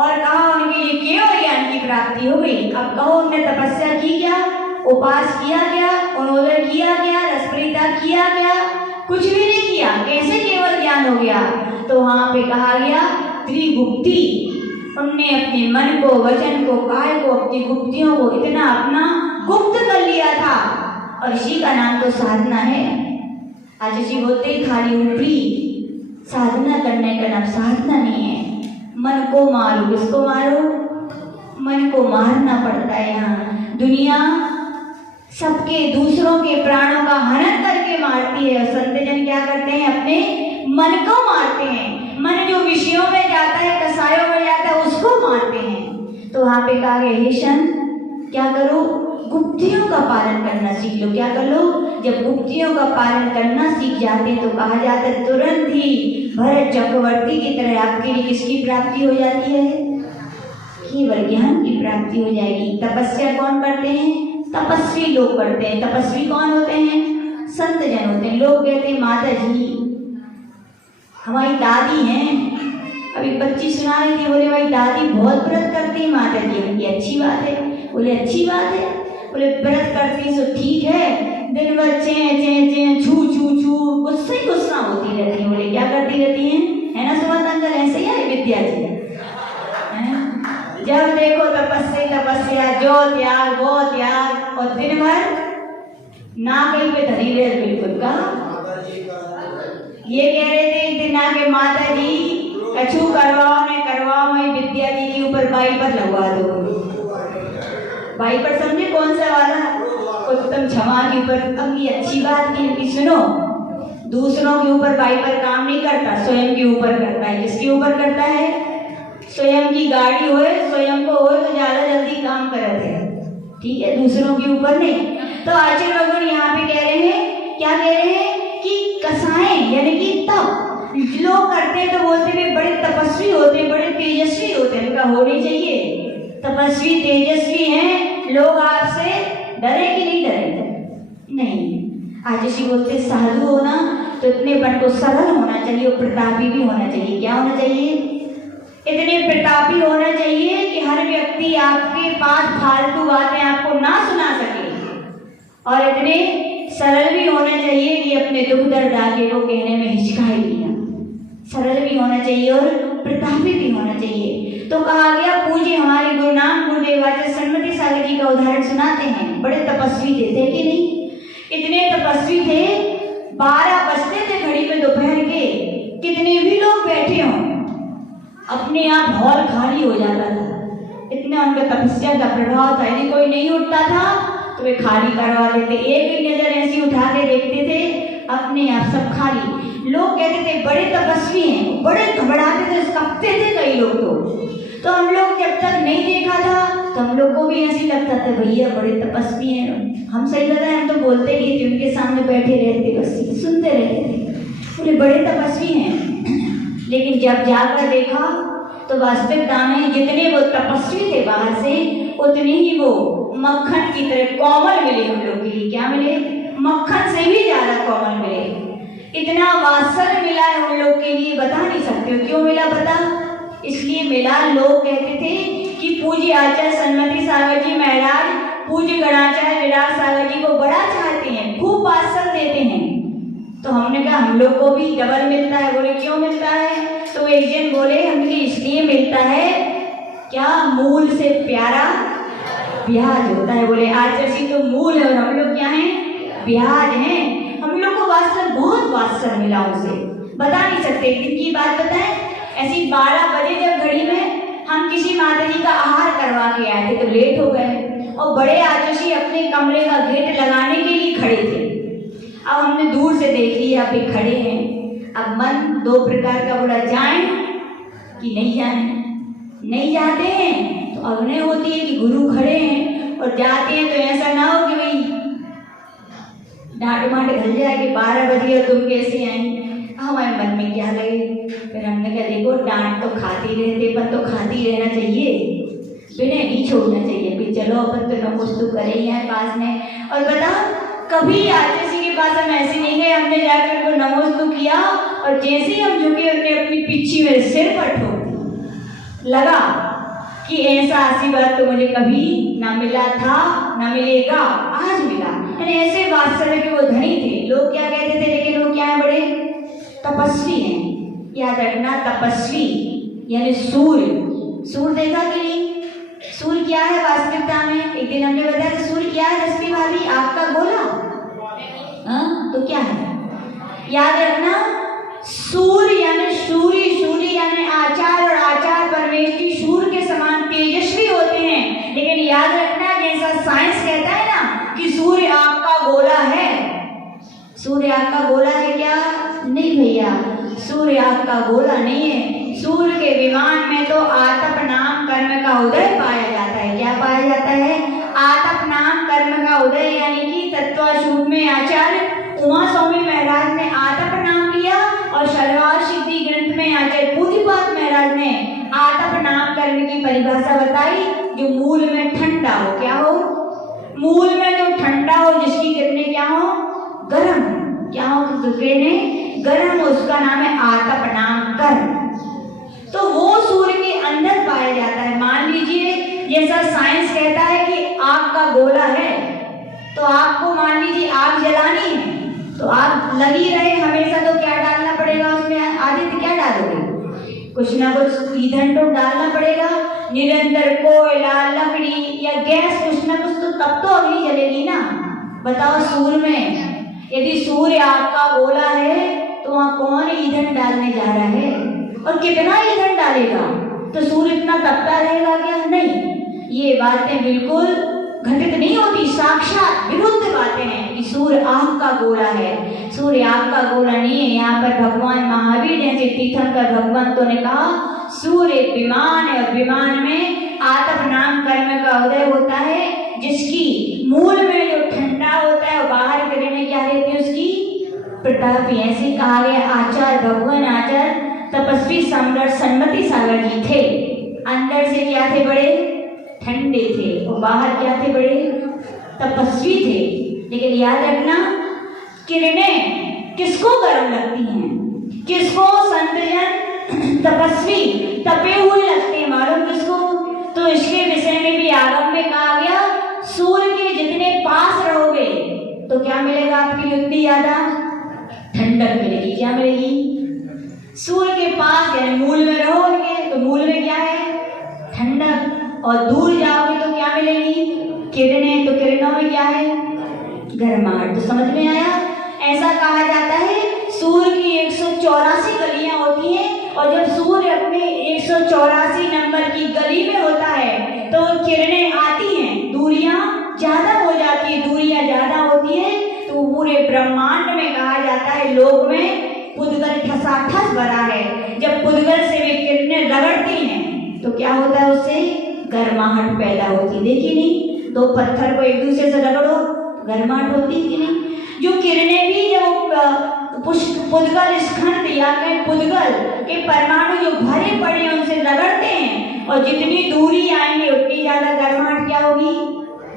और कहा उनके लिए केवल ज्ञान की प्राप्ति हो गई। अब कहो उन्होंने तपस्या की क्या? उपास किया क्या? उन्होंने किया क्या? रसप्रीता किया क्या? कुछ भी नहीं किया। कैसे केवल ज्ञान हो गया? तो वहां पे कहा गया त्रिगुप्ती, उनने अपने मन को, वचन को, काय को, अपनी गुप्तियों को इतना अपना गुप्त कर लिया था, और इसी का नाम तो साधना है। आज जी बोलते ही खाली ऊपरी साधना करने का नाम साधना नहीं है। मन को मारो। किसको मारो? मन को मारना पड़ता है। यहाँ दुनिया सबके दूसरों के प्राणों का हनन करके मारती है। और संत जन क्या करते हैं, अपने मन को मारते हैं। मन जो विषयों में जाता है, कसायों में जाता है, उसको मारते हैं। तो वहां पे कहा गया, हे संत क्या करो, गुप्तियों का पालन करना सीख लो। क्या कर लो, जब गुप्तियों का पालन करना सीख जाते हैं तो कहा जाता है तुरंत ही भरत चक्रवर्ती की तरह आपके लिए किसकी प्राप्ति हो जाती है, केवल ज्ञान की प्राप्ति हो जाएगी। तपस्या कौन करते हैं, तपस्वी लोग करते हैं। तपस्वी कौन होते हैं, संत जन होते हैं। लोग कहते हैं माता जी हमारी दादी हैं, अभी बच्ची सुना रही थी, बोले भाई दादी बहुत व्रत करती है माता जी। उनकी अच्छी बात है, बोले अच्छी बात है, बोले व्रत करती सो ठीक है, दिन भर चे चे चे छू छू छू गुस्सा ही गुस्सा होती रहती है। बोले क्या करती रहती हैं, है ना सुमंत अंकल, ऐसे ही है विद्या जी, जब देखो तपस्या तपस्या, जो त्याग वो त्याग, और दिन भर ना कहीं पे धरी रहे। बिल्कुल कहा, ये कह रहे थे एक दिन आके माता जी कछु करवाओ ने करवाओ, मैं विद्या जी के ऊपर वाइपर लगवा दो। वाइपर समझे कौन सा वाला, उत्तम क्षमा के ऊपर। अब ये अच्छी बात की सुनो, दूसरों के ऊपर वाइपर काम नहीं करता, स्वयं के ऊपर करता है। किसके ऊपर करता है, स्वयं की गाड़ी होए, स्वयं को होए तो ज्यादा जल्दी काम करते हैं, ठीक है, दूसरों के ऊपर नहीं। तो आचार्य लोग यहाँ पे कह रहे हैं, क्या कह रहे हैं कि कसाएं यानी कि तप लोग करते हैं तो बोलते हैं बड़े तपस्वी होते हैं, बड़े तेजस्वी होते हैं। उनका होनी चाहिए, तपस्वी तेजस्वी हैं, लोग आपसे डरे कि नहीं डरे, नहीं। आज जैसे बोलते साधु होना तो इतने बन को सरल होना चाहिए और प्रतापी भी होना चाहिए। क्या होना चाहिए, इतने प्रतापी होना चाहिए कि हर व्यक्ति आपके पास फालतू बातें आपको ना सुना सके, और इतने सरल भी होना चाहिए कि अपने दुख दर्द आगे को कहने में हिचकाए भी ना। सरल भी होना चाहिए और प्रतापी भी होना चाहिए। तो कहा गया पूज्य हमारे गुरु नानक गुरुदेव आचार्य सन्मति सागर जी का उदाहरण सुनाते हैं। बड़े तपस्वी थे कि नहीं, इतने तपस्वी थे, 12 बजते थे घड़ी में दोपहर के, कितने भी लोग बैठे हों अपने आप हॉल खाली हो जाता था। इतना उनका तपस्या का प्रभाव था। यदि कोई नहीं उठता था तो वे खाली करवा देते। एक ही नजर ऐसी उठा के देखते थे, अपने आप सब खाली। लोग कहते थे बड़े तपस्वी हैं, बड़े घबराते थे, कपते थे कई लोग। तो हम लोग जब तक नहीं देखा था तो हम लोग को भी ऐसे लगता था भैया बड़े तपस्वी हैं। हम सही बताएं, हम तो बोलते ही थे, उनके सामने बैठे रहते, बस सुनते रहते थे, बोले बड़े तपस्वी हैं। लेकिन जब जाकर देखा तो वास्तविकता में जितने वो तपस्वी थे बाहर से, उतने ही वो मक्खन की तरह कोमल मिले हम लोग के लिए। क्या मिले, मक्खन से भी ज्यादा कोमल मिले। इतना वात्सल्य मिला है उन लोग के लिए, बता नहीं सकते हो क्यों मिला। पता इसलिए मिला, लोग कहते थे कि पूज्य आचार्य सन्मति सागर जी महाराज पूज्य गणाचार्य विराट सागर जी को बड़ा चाहते हैं, खूब वात्सल्य देते हैं। तो हमने कहा हम लोग को भी डबल मिलता है। बोले क्यों मिलता है, तो एक जन बोले हमने इसलिए मिलता है, क्या मूल से प्यारा ब्याज होता है। बोले आचार्य जी तो मूल है और हम लोग क्या हैं, ब्याज हैं। हम लोग को वात्सल्य, बहुत वात्सल्य मिला उनसे, बता नहीं सकते। एक दिन की बात बताएं, ऐसी 12 बजे जब घड़ी में हम किसी माता जी का आहार करवा के आए थे तो लेट हो गए, और बड़े आचार्य जी अपने कमरे का गेट लगाने के लिए खड़े थे। अब हमने दूर से देख लिया आप खड़े हैं। अब मन दो प्रकार का, बोला जाएं कि नहीं जाएं। नहीं जाते हैं तो अग्नि होती है कि गुरु खड़े हैं, और जाते हैं तो ऐसा ना हो कि भाई डांट माट घल जाए कि 12 बजे और तुम कैसे आई। हमारे मन में क्या लगे, फिर हमने कहा देखो डांट तो खाती रहते, पर तो खाती रहना चाहिए, बिना नहीं छोड़ना चाहिए। फिर चलो अपन तो नमोस्तु करे ही है पास में। और बता कभी आचार्य जी के पास हम ऐसे नहीं गए, हमने जाकर उनको नमोस्तु किया और जैसे ही हम झुके उन्होंने अपनी पीछी मेरे सिर पर ठोक लगा कि ऐसा आशीर्वाद तो मुझे कभी ना मिला था, ना मिलेगा, आज मिला। यानी ऐसे वात्सल्य के वो धनी थे। लोग क्या कहते थे, लेकिन वो क्या है, बड़े तपस्वी हैं। याद रखना, तपस्वी यानी सूर्य। सूर्य देखा कि नहीं, सूर्य क्या है वास्तविकता में, एक दिन हमने बताया था सूर्य क्या है रश्मि भाभी, आग का गोला। हाँ तो क्या है, याद रखना, सूर्य यानी सूर्य, सूर्य यानी आचार, और आचार परमेष्टि सूर्य के समान तेजस्वी होते हैं। लेकिन याद रखना, जैसा साइंस कहता है ना कि सूर्य सूर्य आग का गोला है क्या? नहीं भैया, सूर्य आग का गोला नहीं है। सूर्य के विमान में तो आतप नाम कर्म का उदय पाया जाता है। क्या पाया जाता है? आतप नाम कर्म का उदय, यानी कि तत्वाशूट में आचार्य उमा स्वामी महाराज ने आतप नाम लिया और शलवार सिद्धि ग्रंथ में आचार्य पूज्यपाद महाराज ने आतप नाम कर्म की परिभाषा बताई, जो मूल में ठंडा हो। क्या हो? मूल में जो ठंडा हो, जिसकी किरणें क्या हो? गर्म। क्या हो? किरणें गर्म, उसका नाम है आतप नाम कर्म। तो वो सूर्य के अंदर पाया जाता है। मान लीजिए जैसा साइंस कहता है कि आग का गोला है, तो आपको मान लीजिए आग जलानी है, तो आग लगी रहे हमेशा, तो क्या डालना पड़ेगा उसमें? आदित्य क्या डालोगे? कुछ ना कुछ ईंधन तो डालना पड़ेगा, निरंतर कोयला, लकड़ी या गैस, कुछ ना कुछ, तो तब तो अग्नि जलेगी ना। बताओ, सूर्य में यदि सूर्य आग का गोला है तो वहां कौन ईंधन डालने जा रहा है और कितना ईंधन डालेगा? तो सूर्य इतना तपता रहेगा क्या? नहीं, ये बातें बिल्कुल घटित नहीं होती, साक्षात विरुद्ध बातें हैं कि सूर्य आग का गोला है। सूर्य आग का गोला नहीं है। यहाँ पर भगवान महावीर जैसे तीर्थंकर भगवंतों ने कहा सूर्य विमान है और विमान में आतप नाम कर्म का उदय होता है, जिसकी मूल में जो ठंडा होता है और बाहर किरणें क्या रहती है? उसकी प्रतापी। ऐसे कहा गया आचार्य भगवान आचार्य तपस्वी सम्राट सन्मति सागर जी थे। अंदर से क्या थे? बड़े ठंडे थे और बाहर क्या थे? बड़े तपस्वी थे। लेकिन याद रखना, किरणें किसको गर्म लगती हैं? किसको संतजन तपस्वी तपे हुए लगते हैं? मालूम किसको? तो इसके विषय में भी आगम में कहा गया, सूर्य के जितने पास रहोगे तो क्या मिलेगा? आपकी युक्ति यादा ठंडक मिलेगी। क्या मिलेगी? सूर्य के पास यानी मूल में रहोगे तो मूल में क्या है? ठंडक। और दूर जाओगे तो क्या मिलेगी? किरणें। तो किरणों में क्या है? गर्माहट। तो समझ में आया? ऐसा कहा जाता है सूर्य की 184 गलियां होती हैं और जब सूर्य अपने 184 नंबर की गली में होता है तो किरणें आती हैं, दूरियां ज्यादा हो जाती है, दूरियां ज्यादा होती है, तो पूरे ब्रह्मांड में कहा जाता है लोक में पुद्गल ठसाठस भरा है। जब पुद्गल से वे किरणें रगड़ती हैं तो क्या होता है? उससे गर्माहट पैदा होती। देखिए नहीं, दो पत्थर को एक दूसरे से रगड़ो, गर्माहट होती है कि नहीं? जो किरणें भी जब पुद्गल स्कंद या पुद्गल के परमाणु जो भरे पड़े हैं उनसे रगड़ते हैं और जितनी दूरी आएंगे उतनी ज्यादा गर्माहट क्या होगी?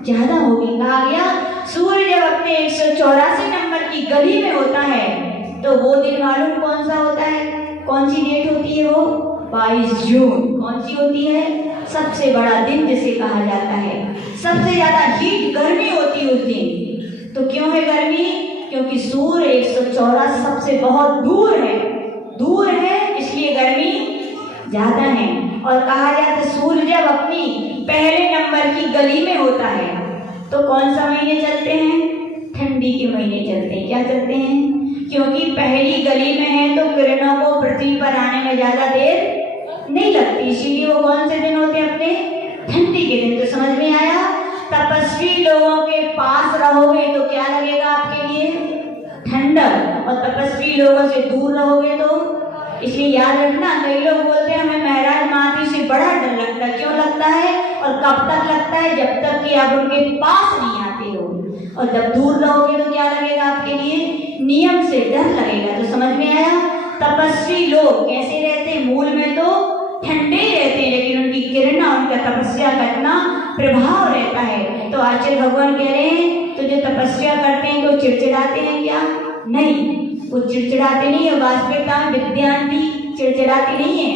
ज्यादा होगी। कहा गया सूर्य जब अपने 184 नंबर की गली में होता है तो वो दिन मालूम कौन सा होता है? कौन सी डेट होती है वो? 22 जून। कौन सी होती है? सबसे बड़ा दिन जिसे कहा जाता है। सबसे ज्यादा हीट गर्मी होती है उस दिन। तो क्यों है गर्मी? क्योंकि सूर्य 184 सबसे बहुत दूर है, इसलिए गर्मी ज्यादा है। और कहा जाता है सूर्य जब अपनी पहले नंबर की गली में होता है तो कौन सा महीने चलते हैं? ठंडी के महीने चलते हैं। क्या चलते हैं? क्योंकि पहली गली में है तो किरणों को पृथ्वी पर आने में ज्यादा देर नहीं लगती, इसीलिए वो कौन से दिन होते हैं? अपने ठंडी के दिन। तो समझ में आया? तपस्वी लोगों के पास रहोगे तो क्या लगेगा आपके लिए? ठंडक। और तपस्वी लोगों से दूर रहोगे तो, इसलिए याद रखना, कई लोग बोलते हैं हमें महाराज मातृ से बड़ा डर लगता है। क्यों लगता है और कब तक लगता है? जब तक कि आप उनके पास नहीं आते हो। और जब दूर रहोगे तो क्या लगेगा आपके लिए? नियम से डर लगेगा। तो समझ में आया? तपस्वी लोग कैसे रहते हैं? मूल में तो ठंडे रहते हैं, लेकिन उनकी किरण, उनका तपस्या करना प्रभाव रहता है। तो आचार्य भगवान कह रहे हैं तो जो तपस्या करते हैं तो चिड़चिड़ाते हैं क्या? नहीं, वो चिड़चिड़ाते नहीं है। वास्तविकता में विद्वान भी चिड़चिड़ाती नहीं है।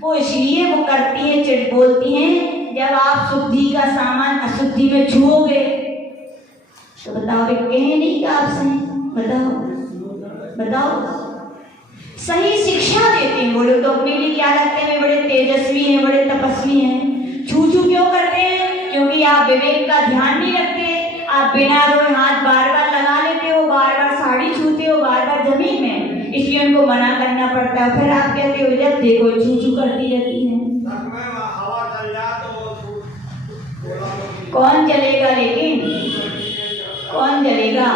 वो इसलिए वो करती है, चिड़ बोलती हैं, जब आप शुद्धि का सामान अशुद्धि में छुओगे तो बताओ, वे कहे नहीं का आपसे? बताओ सही शिक्षा देते हैं वो लोग, तो अपने लिए क्या लगते हैं? बड़े तेजस्वी हैं, बड़े तपस्वी हैं। छू क्यों करते हैं? क्योंकि आप विवेक का ध्यान नहीं रखते। आप बिना रोए हाथ बार बार लगा लेते हो, बार बार साड़ी छूते हो, बार बार जमीन में, इसलिए उनको मना करना पड़ता है। फिर आप कहते हो जब देखो छू करती रहती है। कौन चलेगा? लेकिन कौन चलेगा?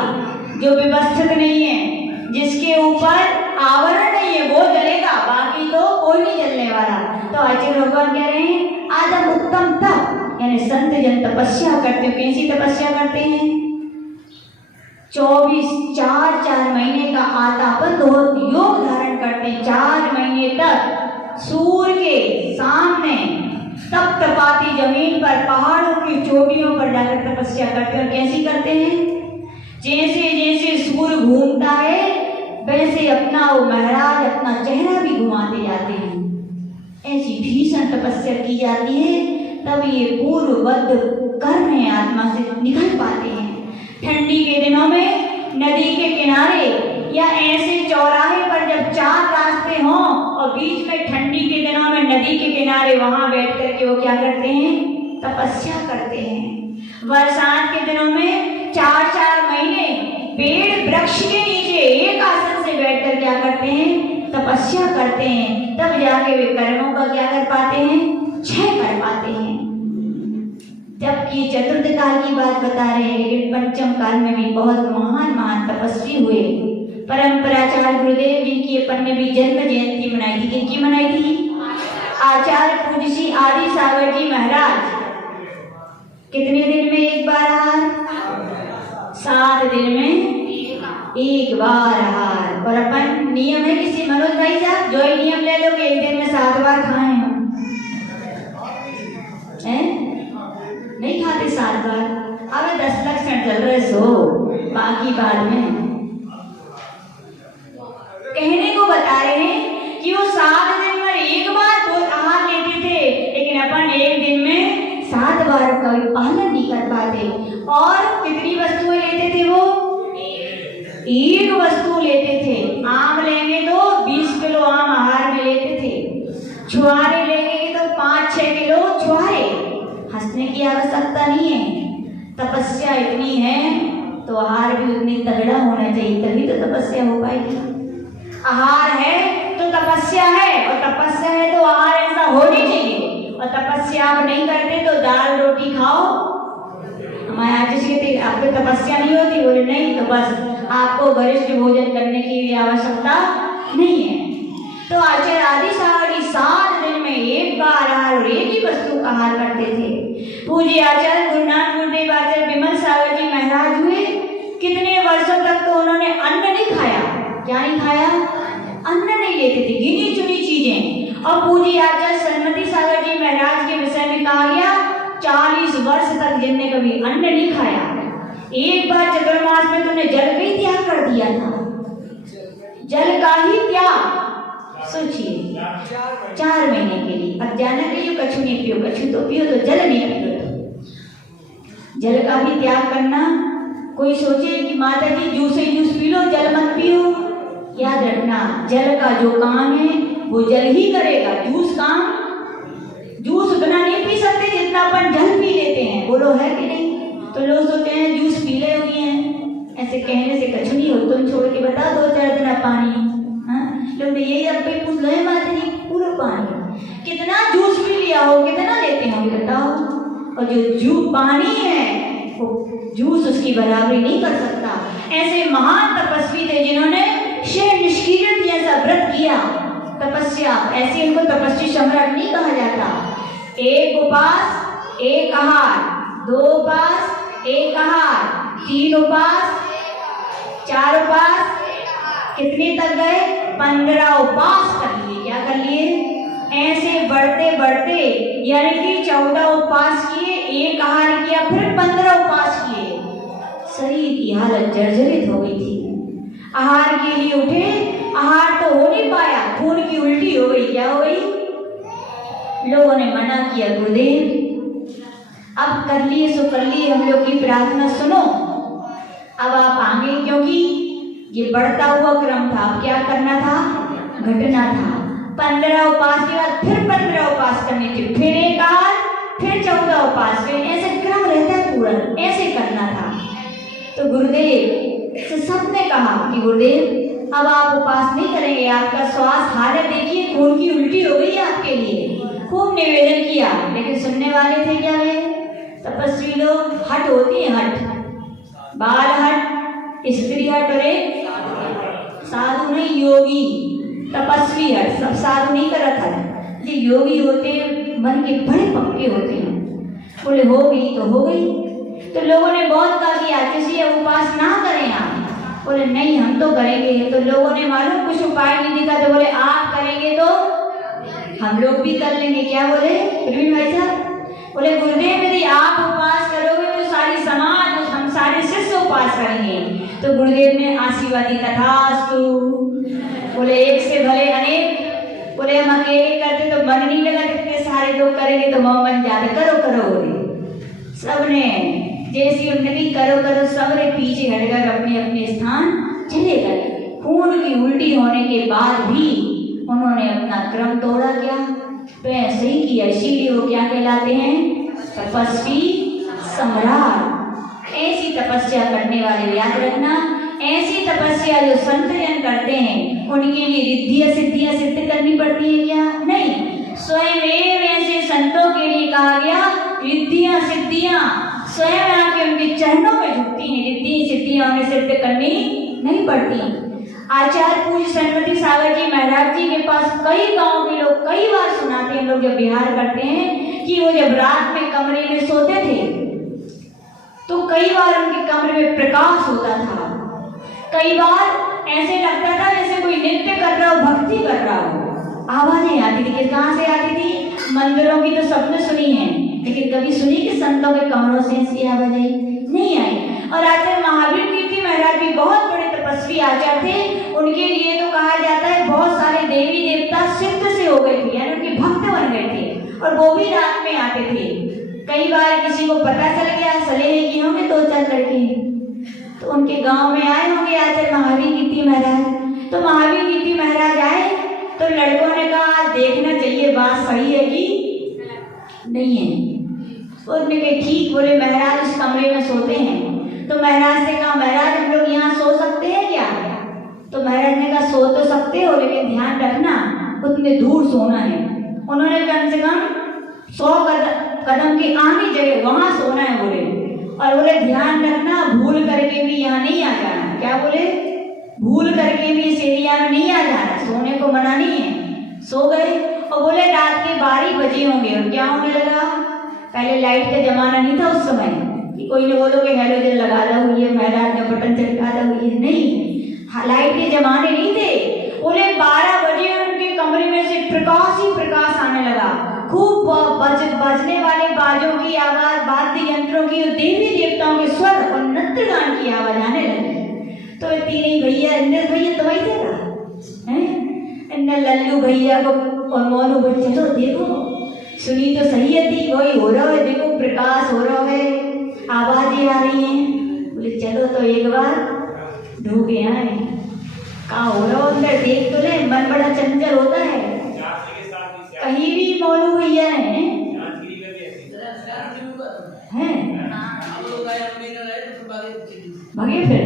जो व्यवस्थित नहीं है, जिसके ऊपर आवरण नहीं है वो जलेगा, बाकी तो कोई नहीं जलने वाला। तो आचार्य भगवान कह रहे हैं आदम उत्तम तप, यानी संत जन तपस्या करते हैं। कैसी तपस्या करते हैं? 4 महीने का आतापन योग धारण करते हैं। 4 महीने तक सूर्य के सामने तप तपाती जमीन पर पहाड़ों की चोटियों पर जाकर तपस्या करते हैं। और कैसी करते हैं? जैसे जैसे सूर्य घूमता है वैसे अपना वो महाराज अपना चेहरा भी घुमाते जाते हैं। ऐसी भीषण तपस्या की जाती है, तब ये पूर्वबद्ध कर्म है आत्मा से निकल पाते हैं। ठंडी के दिनों में नदी के किनारे या ऐसे चौराहे पर जब 4 रास्ते हों और बीच में ठंडी के दिनों में नदी के किनारे वहां बैठ करके वो क्या करते हैं? तपस्या करते हैं। बरसात के दिनों में 4 महीने पेड़ वृक्ष के नीचे एक आसन से बैठकर क्या करते हैं? तपस्या करते हैं। तब जाके वे कर्मों का क्या कर पाते हैं? क्षय कर पाते हैं। जबकि चतुर्थ काल की बात बता रहे हैं, लेकिन पंचम काल में भी बहुत महान तपस्वी हुए। परंपराचार्य गुरुदेव जिनकी अपन ने भी जन्म जयंती मनाई थी, किनकी मनाई थी? आचार्य पूज्य श्री आदि सागर जी महाराज। कितने दिन में एक बार आहार? 7 दिन में एक बार आहार। और अपन नियम है किसी मनोज भाई साहब जो ही नियम ले लो कि एक दिन में 7 बार खाएं हम, नहीं खाते 7 बार। अब 10 लक्षण चल रहे सो बाकी बाद में कहने को बता रहे हैं कि वो 7 दिन में एक बार बहुत आहार लेते थे, लेकिन अपन एक दिन में 7 बार का पालन नहीं कर पाते। और कितनी वस्तुएं लेते थे? वो एक वस्तु लेते थे। आम लेंगे तो 20 किलो आम आहार में लेते थे। छुहारे लेंगे तो 5-6 किलो छुहारे। हंसने की आवश्यकता नहीं है। तपस्या इतनी है तो आहार भी उतनी तगड़ा होना चाहिए, तभी तो तपस्या हो पाएगी। आहार है तो तपस्या है, और तपस्या है तो आहार ऐसा होनी चाहिए। और तपस्या आप नहीं करते तो दाल रोटी खाओ। हमारे आज कहते आपको तपस्या नहीं होती, बोले नहीं तो बस आपको गरिष्ठ भोजन करने की भी आवश्यकता नहीं है। तो आचार्य आदि सागर 7 दिन में एक बार आहार और एक ही वस्तु का आहार करते थे। पूज्य आचार्य गुरुनाथ गुरुदेव आचार्य विमल सागर जी महाराज हुए। कितने वर्षों तक तो उन्होंने अन्न नहीं खाया। क्या नहीं खाया? अन्न नहीं लेते थे, गिनी चुनी चीजें। और पूज्य आचार्य सन्मति सागर जी महाराज के विषय में कहा गया 40 वर्ष तक जिनने कभी अन्न नहीं खाया। एक बार चतुर्मास में तुमने जल का ही त्याग कर दिया था। जल का ही त्याग, सोचिए 4 महीने के लिए। अब जाना नहीं कछु नहीं पियो, कछु तो पियो, तो जल नहीं पियो। जल का भी त्याग करना। कोई सोचे कि माता जी जूस पी लो, जल मत पियो। याद रखना, जल का जो काम है वो जल ही करेगा। जूस उतना नहीं पी सकते जितना अपन जल पी लेते हैं, बोलो है कि नहीं? तो लोग सोचते हैं जूस पी ले हुए हैं, ऐसे कहने से कुछ नहीं हो। तुम छोड़ के बता 2-4 दिन पानी। लोग यही अब भी पूछ लो माता जी पूरा पानी कितना जूस पी लिया हो, कितना लेते हैं बताओ। और जो पानी है वो जूस उसकी बराबरी नहीं कर सकता। ऐसे महान तपस्वी थे जिन्होंने शेर निष्क्रिय जैसा व्रत किया। तपस्या ऐसे इनको तपस्वी सम्राट नहीं कहा जाता। 1 उपवास 1 आहार, 2 उपवास 1 आहार, 3 उपवास 4 उपवास, कितने तक गए? 15 उपवास कर लिए। क्या कर लिए? ऐसे बढ़ते बढ़ते यानी कि 14 उपवास किए, 1 आहार किया, फिर 15 उपवास किए। शरीर की हालत जर्जरित हो गई थी। आहार के लिए उठे, आहार तो हो नहीं पाया, खून की उल्टी हो गई। क्या हो गई? लोगों ने मना किया, गुरुदेव अब कर लिए सो कर लिए, हम लोग की प्रार्थना सुनो, अब आप आगे, क्योंकि ये बढ़ता हुआ क्रम था। अब क्या करना था? घटना था। 15 उपवास के बाद फिर 15 उपवास करने थे, फिर 1 आहार, फिर 14 उपवास, फिर ऐसे क्रम रहता है पूरा, ऐसे करना था। तो गुरुदेव से सबने कहा कि गुरुदेव अब आप उपवास नहीं करेंगे, आपका स्वास्थ्य हालत देखिए, खून की उल्टी हो गई आपके लिए। खूब निवेदन किया, लेकिन सुनने वाले थे क्या? वे तपस्वी लोग। हट होती है, हट, बाल हट, स्त्री हट और साधु नहीं, योगी, तपस्वी है, सब साधु नहीं कर रखा है। ये योगी होते हैं, मन के बड़े पक्के होते हैं। बोले हो गई तो हो गई। तो लोगों ने बहुत कहा कि आज से अब उपास ना करें आप। बोले नहीं हम तो करेंगे। तो लोगों ने मालूम कुछ उपाय नहीं दिखा, तो बोले आप करेंगे तो हम लोग भी कर लेंगे। क्या बोले प्रवीण भाई साहब? बोले गुरुदेव यदि आप उपास करोगे तो सारी समाज, हम सारे शिष्य उपास करेंगे। तो गुरुदेव ने आशीर्वाद दी, तथास्तु। बोले एक से भले अनेक। बोले हम अकेले करते तो मन नहीं लगा, कितने सारे लोग करेंगे तो मोह बन जाते। करो करो बोले सबने, जैसी उन्नति करो करो, सबने पीछे हटकर अपने अपने स्थान चले गए। खून की उल्टी होने के बाद भी उन्होंने अपना क्रम तोड़ा क्या? वैसे ही किया। इसीलिए वो क्या कहलाते हैं? तपस्वी सम्राट। ऐसी तपस्या करने वाले याद रखना, ऐसी तपस्या जो संत जन करते हैं उनके लिए रिद्धियां सिद्धियां सिद्ध करनी पड़ती है क्या? नहीं। स्वयं ऐसे संतों के लिए कहा गया रिद्धियां सिद्धियां स्वयं आके उनके चरणों में झुकती हैं। रिद्धि सिद्धियां उन्हें सिद्ध करनी नहीं पड़ती। आचार्य पूज्य सन्मति सागर जी महाराज जी के पास कई गांव के लोग कई बार सुनाते हैं, लोग जब विहार करते हैं, कि वो जब रात में कमरे में सोते थे तो कई बार उनके कमरे में प्रकाश होता था। कई बार ऐसे लगता था जैसे कोई नृत्य कर रहा हो, भक्ति कर रहा हो। आवाजें आती थी। कहाँ से आती थी? मंदिरों की तो सबने सुनी है, लेकिन कभी सुनी कि संतों के कमरों से ऐसी आवाजें नहीं आई। और आचार्य महावीर कीर्ति महाराज भी बहुत बड़े तपस्वी आचार्य थे। उनके लिए तो कहा जाता है बहुत सारे देवी देवता सिद्ध से हो गए थे, यानी उनके भक्त बन गए थे, और वो भी रात में आते थे। कई बार किसी को पता चल गया, सलेहे की होंगे दो चार लड़के, तो उनके गांव में आए होंगे आचार्य महावीर कीर्ति महाराज। तो महावीर कीर्ति महाराज आए तो लड़कों ने कहा देखना चाहिए बात सही है कि नहीं है। उन्होंने कहा ठीक। बोले महाराज इस कमरे में सोते हैं। तो महाराज ने कहा महाराज हम लोग यहाँ सो सकते हैं क्या? तो महाराज ने कहा सो तो सकते हो, लेकिन ध्यान रखना उतने दूर सोना है। उन्होंने कम से कम 100 कदम की आनी जगह वहां सोना है बोले। और बोले ध्यान रखना भूल करके भी यहाँ नहीं आ जाना। क्या बोले? भूल करके भी इस एरिया में नहीं आ जाना, सोने को मना नहीं है। सो गए। और बोले रात के 12 बजे होंगे। और क्या होने लगा? पहले लाइट का जमाना नहीं था उस समय कि कोई ने बोलो कि हेलोजन लगा दा हुई है, महाराज ने बटन चटका दा हुई है। नहीं, लाइट के जमाने नहीं थे। बोले 12 बजे उनके कमरे में से प्रकाश ही प्रकाश आने लगा। खूब बजने वाले बाजों की आवाज, वाद्य यंत्रों की, देवी देवताओं के स्वर और नृत्य गान की आवाज आने लगी। तो तीन भैया, इंद्र भैया तो वही थे ना, लल्लू भैया को और मोनू बोले चलो देखो, सुनी तो सही है थी, वही हो रहा है, देखो प्रकाश हो रहा है, आवाजें आ रही हैं। बोले चलो तो एक बार ढूंढ आए, कहाँ हो रहा हो अंदर देख तो ले। मन बड़ा चंचल होता है, कहीं भी मोनू भैया हैं भगे फिर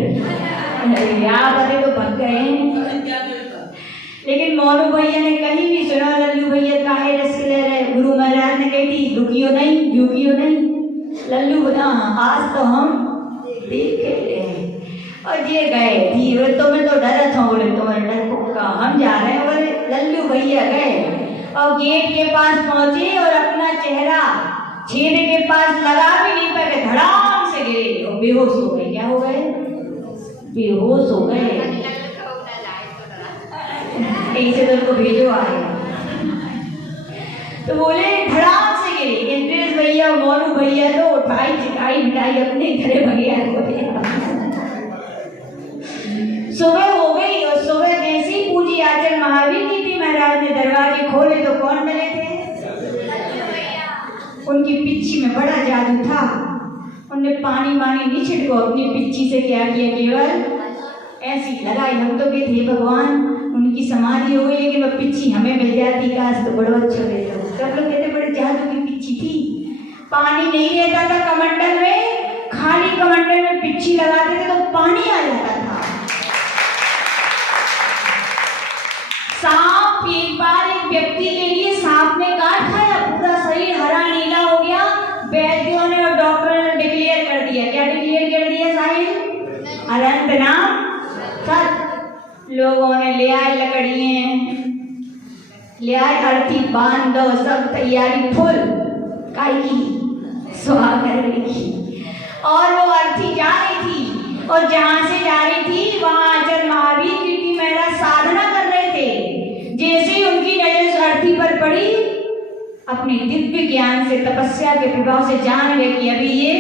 यहाँ बने तो भग गए। लेकिन मोनू भैया ने कहीं भी सुना लल्लू भैया काहे रस ले रहे। गुरु महाराज ने कही थी रुकियो नहीं, झुकियो नहीं। लल्लू बोला आज तो हम देख ले। और ये गए धीरे, तो मैं तो डरा था। बोले तुम्हारे डर को कहा, हम जा रहे हैं। बोले लल्लू भैया गए और गेट के पास पहुंचे और अपना चेहरा छेद के पास लगा भी नहीं पाए, धड़ाम से गिरे और बेहोश हो गए। क्या हो गए? बेहोश हो गए। ऐसे तो उनको भेजो आए। तो बोले धड़ाम से गिरे। इंद्रेश भैया मोनू भैया तो उठाई चिटाई मिटाई अपने घरे भैया बोले। सुबह हो गई और सुबह जैसे ही पूजी आचार्य महावीर कीर्ति महाराज ने दरवाजे खोले तो कौन मिले थे? उनकी पिच्ची में बड़ा जादू था। उनने पानी मानी नहीं छिड़को, अपनी पिच्ची से क्या किया, केवल ऐसी लगाई। हम तो कहते हे भगवान उनकी समाधि हो गई, लेकिन वो पिच्ची हमें मिल जाती काश तो बड़ा अच्छा रहता। सब लोग कहते बड़े जादू की पिच्ची थी। पानी नहीं रहता था कमंडल में, खाली कमंडल में पिच्ची लगाते थे तो पानी आ जाता था। सांप एक बार एक व्यक्ति के लिए सांप ने काट खाया, पूरा शरीर हरा नीला हो गया। वैद्यों ने और डॉक्टरों ने डिक्लेयर कर दिया। क्या डिक्लेयर कर दिया साहिल? अनंत नाम सत। लोगों ने ले आए लकड़ियाँ, ले आए अर्थी बांध दो, सब तैयारी फुल काई की सुहाग करने की। और वो अर्थी जा रही थी और जहाँ से जा रही थी वहाँ आचार्य महावीर कीर्ति महाराज साधना कर रहे थे। जैसे ही उनकी नजर उस अर्थी पर पड़ी, अपने दिव्य ज्ञान से तपस्या के प्रभाव से जान गए कि अभी ये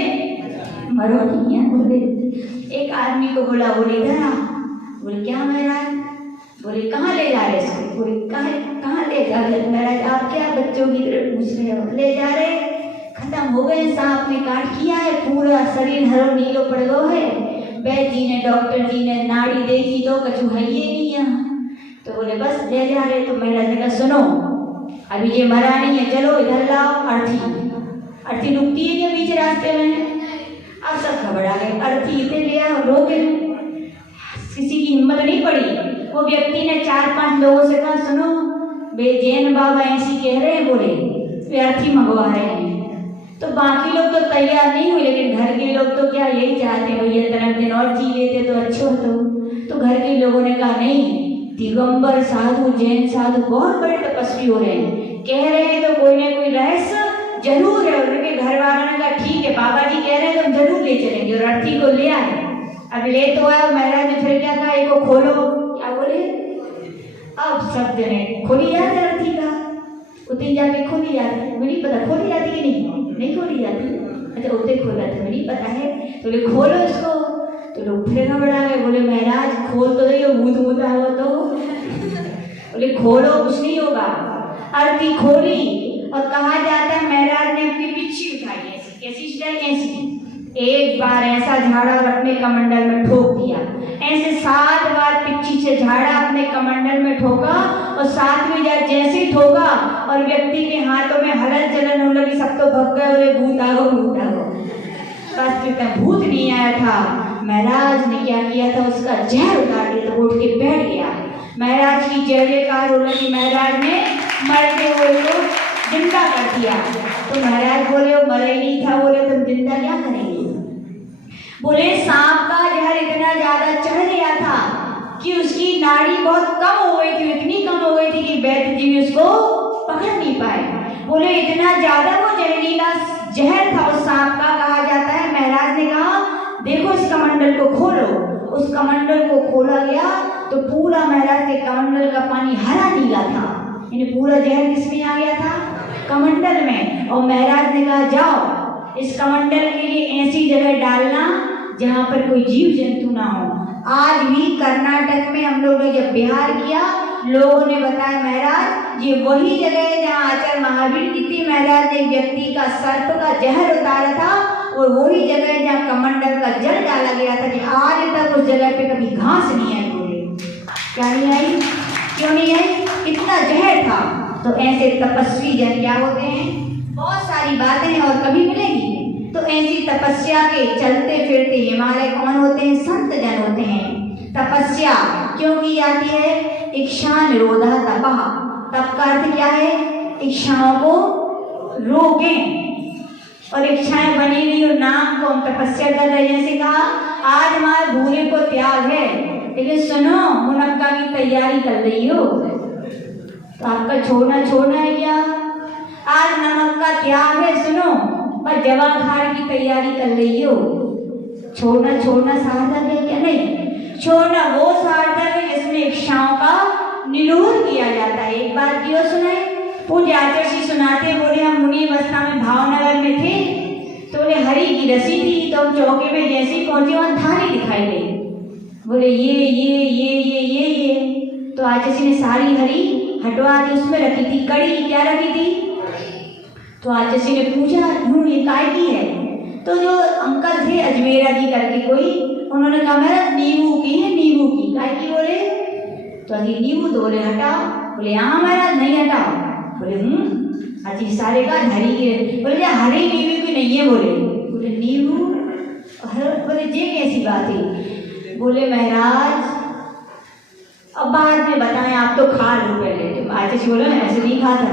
मरो नहीं है। बोले एक आदमी को बोला, बोले इधर आ। बोले क्या महाराज? बोले कहाँ ले जा रहे इसको? बोले कहाँ ले जा रहे महाराज? आप क्या बच्चों की तरह पूछ रहे हो? ले जा रहे, खत्म हो गए, सांप ने काट किया है, पूरा शरीर हरो नीलो पड़ गयो है। वैद्य जी ने, डॉक्टर जी ने नाड़ी देखी तो कछु है ये नहीं यहाँ। तो बोले बस ले जा रहे। तो महाराज ने कहा सुनो, अभी ये मरा नहीं है, चलो इधर लाओ अर्थी रुकती है क्या बीच रास्ते में? अब सब घबरा गए, अर्थी इतने लिया रोके, किसी की हिम्मत नहीं पड़ी। वो व्यक्ति ने 4-5 लोगों से कहा सुनो, जैन बाबा ऐसी कह रहे हैं, बोले वे अर्थी मंगवा रहे हैं। तो बाकी लोग तो तैयार नहीं हुए, लेकिन घर के लोग तो क्या यही चाहते हैं, भैया 3 दिन और जी लेते तो अच्छे होते। तो घर के लोगों ने कहा नहीं, दिगंबर साधु, जैन साधु बहुत बड़े तपस्वी हो रहे हैं, कह रहे हैं तो कोई ना कोई रहस्य जरूर है। उनके घर वालों ने कहा ठीक है, बाबा जी कह रहे हैं तो हम जरूर ले चलेंगे। और अर्थी को ले आए। अब ले तो आया, महाराज ने फिर क्या कहा, इसको खोलो। क्या बोले? अब सब जने खोली जाती अर्थी का, उतनी जाके खोली जाती, मुझे नहीं पता खोली जाती कि नहीं खोली जाती। अच्छा उतने खोला था, मुझे नहीं पता है। तो बोले खोलो इसको। तो लोग फिर घबरा गए, बोले महाराज खोल तो नहीं, भूत आया तो। बोले खोलो, कुछ नहीं होगा। अर्थी खोली और कहा जाता है महाराज ने अपनी पिच्छी उठाई, ऐसी एक बार ऐसा झाड़ा और अपने कमंडल में ठोक दिया। ऐसे 7 बार पिच्छी से झाड़ा अपने कमंडल में ठोका और 7वीं बार जैसे ही ठोका और व्यक्ति के हाथों में हलन चलन होने लगी, सब तो भग गए, बोले भूत आ गो। बस भूत नहीं आया था, महाराज ने क्या किया था, उसका जहर उतार दिया। तो उठ के बैठ गया। महाराज की जय जयकार हो लगी, महाराज ने मरते हुए को जिंदा कर दिया। तो महाराज बोले वो मरे नहीं था। बोले तुम जिंदा क्या करेंगे? बोले सांप का जहर इतना ज्यादा चढ़ गया था कि उसकी नाड़ी बहुत कम हो गई थी, इतनी कम हो गई थी कि वैद्य जी भी उसको पकड़ नहीं पाए। बोले इतना ज्यादा वो जहरीला जहर था उस सांप का, कहा जाता है महाराज ने कहा देखो इस कमंडल को खोलो। उस कमंडल को खोला गया तो पूरा महाराज के कमंडल का पानी हरा नीला था, यानी पूरा जहर किसमें आ गया था? कमंडल में। और महाराज ने कहा जाओ इस कमंडल के लिए ऐसी जगह डालना जहाँ पर कोई जीव जंतु ना हो। आज भी कर्नाटक में हम लोगों ने जब बिहार किया, लोगों ने बताया महाराज ये वही जगह है जहाँ आचार्य महावीर कीर्ति महाराज ने व्यक्ति का सर्प का जहर उतारा था, और वही जगह है जहाँ कमंडल का जल डाला गया था। कि आज तक उस जगह पे कभी घास नहीं आई। बोले क्या नहीं आई? क्यों नहीं आई? इतना जहर था। तो ऐसे तपस्वी जन क्या होते हैं, बहुत सारी बातें हैं और कभी मिलेगी। तो ऐसी तपस्या के चलते फिरते हिमालय कौन होते हैं? संत जन होते हैं। तपस्या क्यों की जाती है? इच्छा निरोधा तपः। तप का अर्थ क्या है? इच्छाओं को रोकें, और इच्छाएं बनी हुई और नाम को हम तपस्या कर रहे हैं। जैसे कहा आज हमारे भूरे को त्याग है, लेकिन सुनो मुनक्का की तैयारी कर रही हो तो आपका छोड़ना है क्या? आज नमक का त्याग है सुनो, पर जवाखार की तैयारी कर रही हो। छोड़ना सार्थक है क्या? नहीं, छोड़ना वो सार्थक है जिसमें इच्छाओं का निरोध किया जाता है। एक बात क्यों सुनाए, पूज्य आचार्य जी सुनाते, बोले हम मुनि अवस्था में भावनगर में थे, तो बोले हरी की रसी थी, तो हम चौके में जैसे ही पहुंचे वहां थाली दिखाई गई। बोले ये तो आचार्य जी ने सारी हरी हटवा दी, उसमें रखी थी कड़ी। क्या रखी थी? तो आचार्य जी ने पूछा यूं ये काय की है? तो जो अंकल थे अजमेरा जी करके कोई, उन्होंने कहा मेरा नींबू की है, नींबू की। काय की? बोले तो अभी नींबू तो बोले हटाओ। बोले हाँ महाराज नहीं हटाओ। बोले अजी सारे का हरी के। बोले हरी नींबू की नहीं है। बोले नींबू। बोले ये कैसी बात है? बोले महाराज अब बाद में बताएं, आप तो खा लो पहले। तो आचार्य बोला मैं ऐसे नहीं खाता,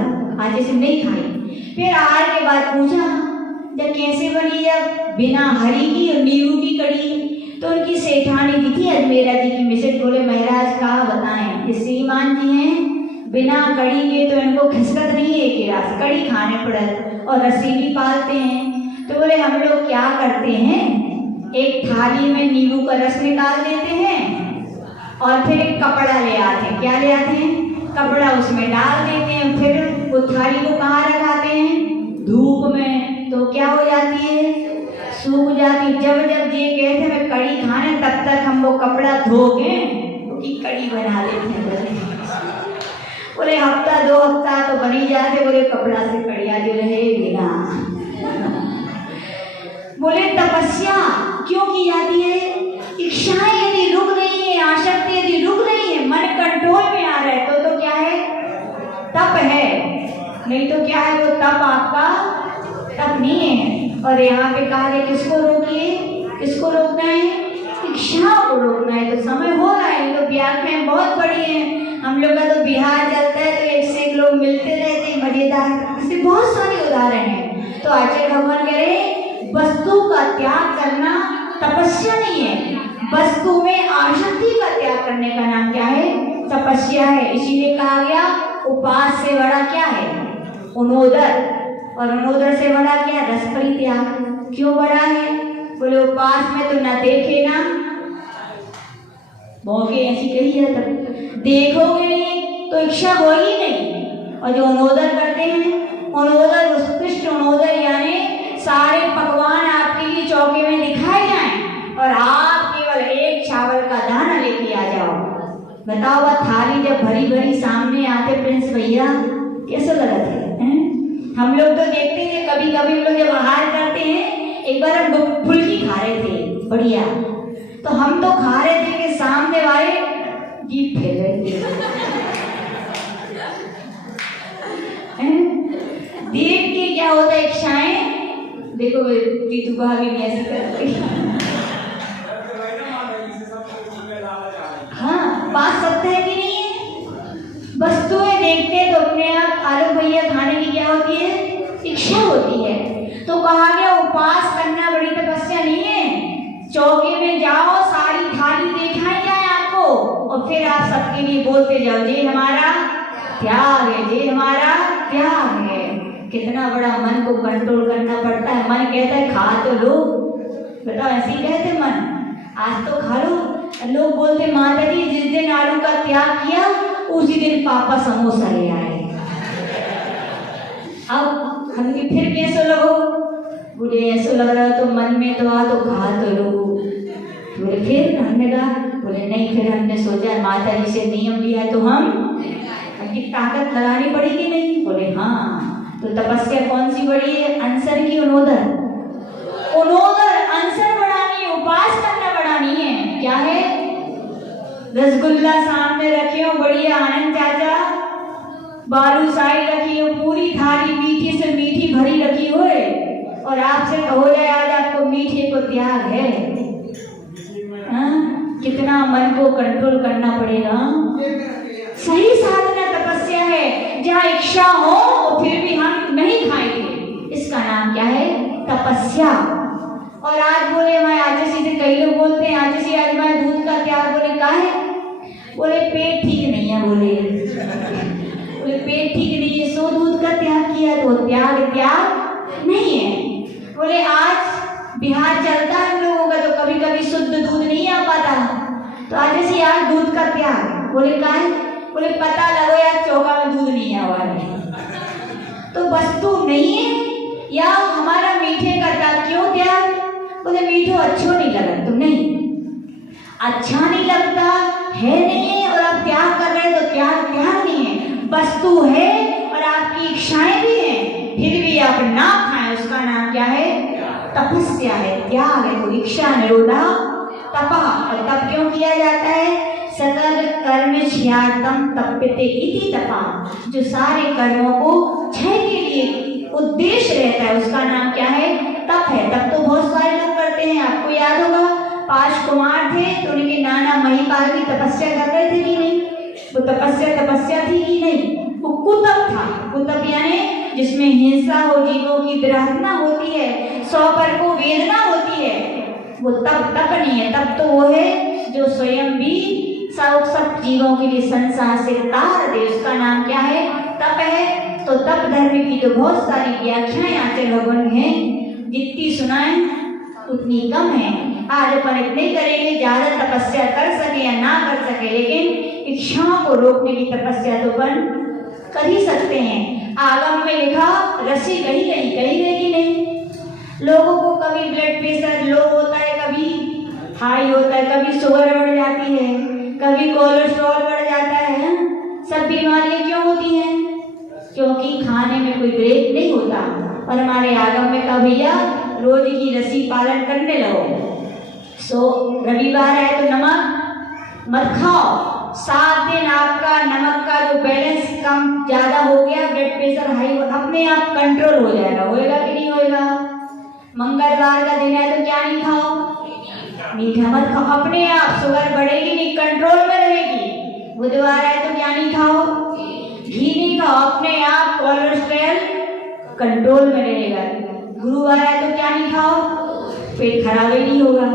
आचार्य से नहीं खाई। फिर आहार के बाद पूछा जब कैसे बनी? जब बिना हरी की और नींबू की कड़ी। तो उनकी सेठानी जी थी अजमेरा जी की मिसेज, बोले महाराज कहा बताएं, ये श्रीमान जी हैं, बिना कड़ी के तो इनको खिसकत नहीं है, एक गिलास कड़ी खाने पड़त और रस्सी भी पालते हैं। तो बोले हम लोग क्या करते हैं, एक थाली में नींबू का रस निकाल देते हैं और फिर एक कपड़ा ले आते हैं। क्या ले आते हैं? कपड़ा, उसमें डाल देते हैं, फिर वो थाली को कहाँ रखाते हैं? धूप में। तो क्या हो जाती है? सूख जाती। जब जब ये कहते मैं कड़ी खाने, तब तक हम वो कपड़ा धो के उसकी कड़ी बना लेते हैं। बोले हफ्ता 2 हफ्ता तो बनी जाते, बोले कपड़ा से कड़िया जो रहेगी ना। बोले तपस्या क्यों की जाती है? इच्छाएं यदि रुक रही है, आसक्ति यदि रुक रही है, मन कंट्रोल में आ रहा है तो क्या है? तप है। नहीं तो क्या है? वो तप आपका तप नहीं है। और यहाँ पे कहा गया किसको रोकिए? किसको रोकना है? इच्छाओं को रोकना है। तो समय हो रहा है, तो व्याख्याएं बहुत बड़ी हैं। हम लोग का तो बिहार चलता है तो एक से एक लोग मिलते रहते हैं, मजेदार। इससे बहुत सारे उदाहरण हैं। तो आचार्य भगवान कह रहे वस्तु का त्याग करना तपस्या नहीं है, वस्तु में आसक्ति का त्याग करने का नाम क्या है? तपस्या है। इसीलिए कहा गया उपास से बड़ा क्या है? उनोदर। और उनोदर से बड़ा क्या? रस परित्याग। क्यों बड़ा है? बोले उपास में तो ना देखे ना मौके, ऐसी कही जाता, देखोगे नहीं तो इच्छा होगी नहीं। और जो उनोदर करते हैं, उनोदर उत्कृष्ट उनोदर यानी सारे पकवान आपके लिए चौके में दिखाए जाएं और आप केवल एक चावल का दाना लेके आ जाओ। बताओ वह थाली जब भरी भरी सामने आते प्रिंस भैया कैसे लगा थे? हम लोग तो देखते हैं, कभी कभी लोग जब आहार करते हैं, एक बार हम फुल्की खा रहे थे बढ़िया, तो हम तो खा रहे थे कि सामने वाले जीभ फेर रहे थे। देख के क्या होता है? इच्छाएं देखो रीतु भाभी भी ऐसे करती। हाँ, बात सत्य है कि नहीं है? वस्तुएं देखते तो अपने आप आलू भैया खाने की क्या होती है? इच्छा होती है। तो कहा गया उपास करना बड़ी तपस्या नहीं है। चौके में जाओ, सारी थाली दिखाई जाए आपको और फिर आप सबके लिए बोलते जाओ जे हमारा त्याग है, जे हमारा त्याग है। कितना बड़ा मन को कंट्रोल करना पड़ता है। मन कहता है खा तो लो, बताओ ऐसे ही कहते मन, आज तो खा लो। लोग बोलते माता जी जिस दिन आलू का त्याग किया उसी दिन पापा समोसा ले आए। अब हमने फिर कैसे लगो? बोले ऐसा लग रहा तो मन में तो आ तो खा तो लो। बोले फिर हमने कहा, बोले नहीं, फिर हमने सोचा माता जी से नियम लिया तो हमकी ताकत लगानी पड़ेगी नहीं। बोले हाँ। तो तपस्या कौन सी बड़ी है? अंसर की उनोदर? उनोदर अंसर बढ़ानी है, उपास करना बढ़ानी है। क्या है? रसगुल्ला सामने रखे हो बढ़िया, आनंद चाचा बालूशाही रखी हो, पूरी थाली मीठी से मीठी भरी रखी हो और आपसे हो जाए आज आपको मीठे को त्याग है। कितना मन को कंट्रोल करना पड़ेगा। सही साधना तपस्या है। जहाँ इच्छा हो तो फिर भी हम नहीं खाएंगे, इसका नाम क्या है? तपस्या। और आज बोले मैं आजसी से, कई लोग बोलते हैं आजसी आज मैं दूध का त्याग, बोले का है? बोले पेट ठीक नहीं है। बोले पेट ठीक नहीं है सो दूध का त्याग किया, तो त्याग नहीं है। बोले आज बिहार चलता है हम लोगों का, तो कभी कभी शुद्ध दूध नहीं आ पाता, तो आज ऐसे आज दूध का त्याग। बोले का है? बोले पता लगो यार चौका में दूध नहीं आ रहा है। तो वस्तु नहीं है या हमारा मीठे का त्याग। क्यों त्याग? बोले मीठो अच्छो नहीं लगा। तो नहीं, अच्छा नहीं लगता है नहीं है और आप त्याग कर रहे हैं, तो त्याग नहीं है, वस्तु है और आपकी इच्छाएं भी हैं, फिर भी आप ना खाएं, उसका नाम क्या है? तपस्या है, त्याग है। तो इच्छा निरोधा तपा। और तप क्यों किया जाता है? सकल कर्म क्षयातम तप्यते इति तपा। जो सारे कर्मों को क्षय के लिए उद्देश्य रहता है उसका नाम क्या है? तप है। तप तो बहुत सारे लोग करते हैं। आपको याद होगा 5 कुमार थे तो उनके नाना महिपाल की तपस्या कर रहे थे कि नहीं? वो तपस्या थी कि नहीं? वो कुतप था। कुतप यानी जिसमें हिंसा हो, जीवों की विरहना होती है, 100 पर को वेदना होती है, वो तप नहीं है, तप तो वो है जो स्वयं भी सब जीवों के लिए संसार से तार दे, उसका नाम क्या है? तप है। तो तप धर्म की तो बहुत सारी व्याख्याएं आचार्य भगवान हैं, जितनी सुनाएं उतनी कम है। आज अपन इतने करेंगे, ज्यादा तपस्या कर सके या ना कर सके, लेकिन इच्छाओं को रोकने की तपस्या तो अपन कर ही सकते हैं। आगम में लिखा रस्सी कहीं गई कि नहीं। लोगों को कभी ब्लड प्रेशर लो होता है, कभी हाई होता है, कभी शुगर बढ़ जाती है, कभी कोलेस्ट्रॉल बढ़ जाता है। सब बीमारियां क्यों होती हैं? क्योंकि खाने में कोई ब्रेक नहीं होता। और हमारे आगम में कहा भैया रोज की रस्सी पालन करने लगो। रविवार है तो नमक मत खाओ। 7 दिन आपका नमक का जो बैलेंस कम ज्यादा हो गया, ब्लड प्रेशर हाई अपने आप कंट्रोल हो जाएगा। होएगा कि नहीं होएगा? मंगलवार का दिन है तो क्या नहीं खाओ? मीठा मत खाओ, अपने आप शुगर बढ़ेगी नहीं, कंट्रोल में रहेगी। बुधवार है तो क्या नहीं खाओ? घी नहीं खाओ, अपने आप कोलेस्ट्रॉल कंट्रोल में रहेगा। गुरुवार है तो क्या नहीं खाओ? पेट खराब ही नहीं होगा।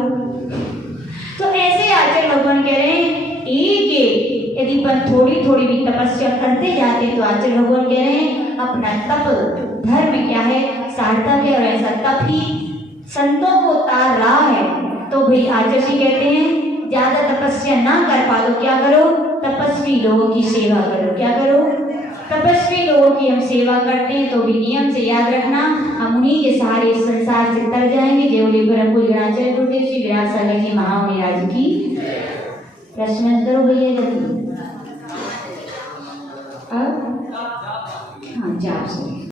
तो ऐसे आचार्य भगवान कह रहे हैं एक यदि पर थोड़ी भी तपस्या करते जाते तो आचार्य भगवान कह रहे हैं अपना तप धर्म क्या है? सार्थक है। और ऐसा तप ही संतों को तार रहा है। तो भाई आचार्य जी कहते हैं ज्यादा तपस्या ना कर पा तो क्या करो? तपस्वी लोगों की सेवा करो। क्या करो? तपस्वी लोगों की हम सेवा करते हैं तो भी नियम से याद रखना, हम उन्हीं के सहारे इस संसार से तर जाएंगे। देवली ब्रह्म गुरुदेव श्री विरासागर जी महाराज की प्रश्न करो भैया जल्दी। अब हाँ जाप से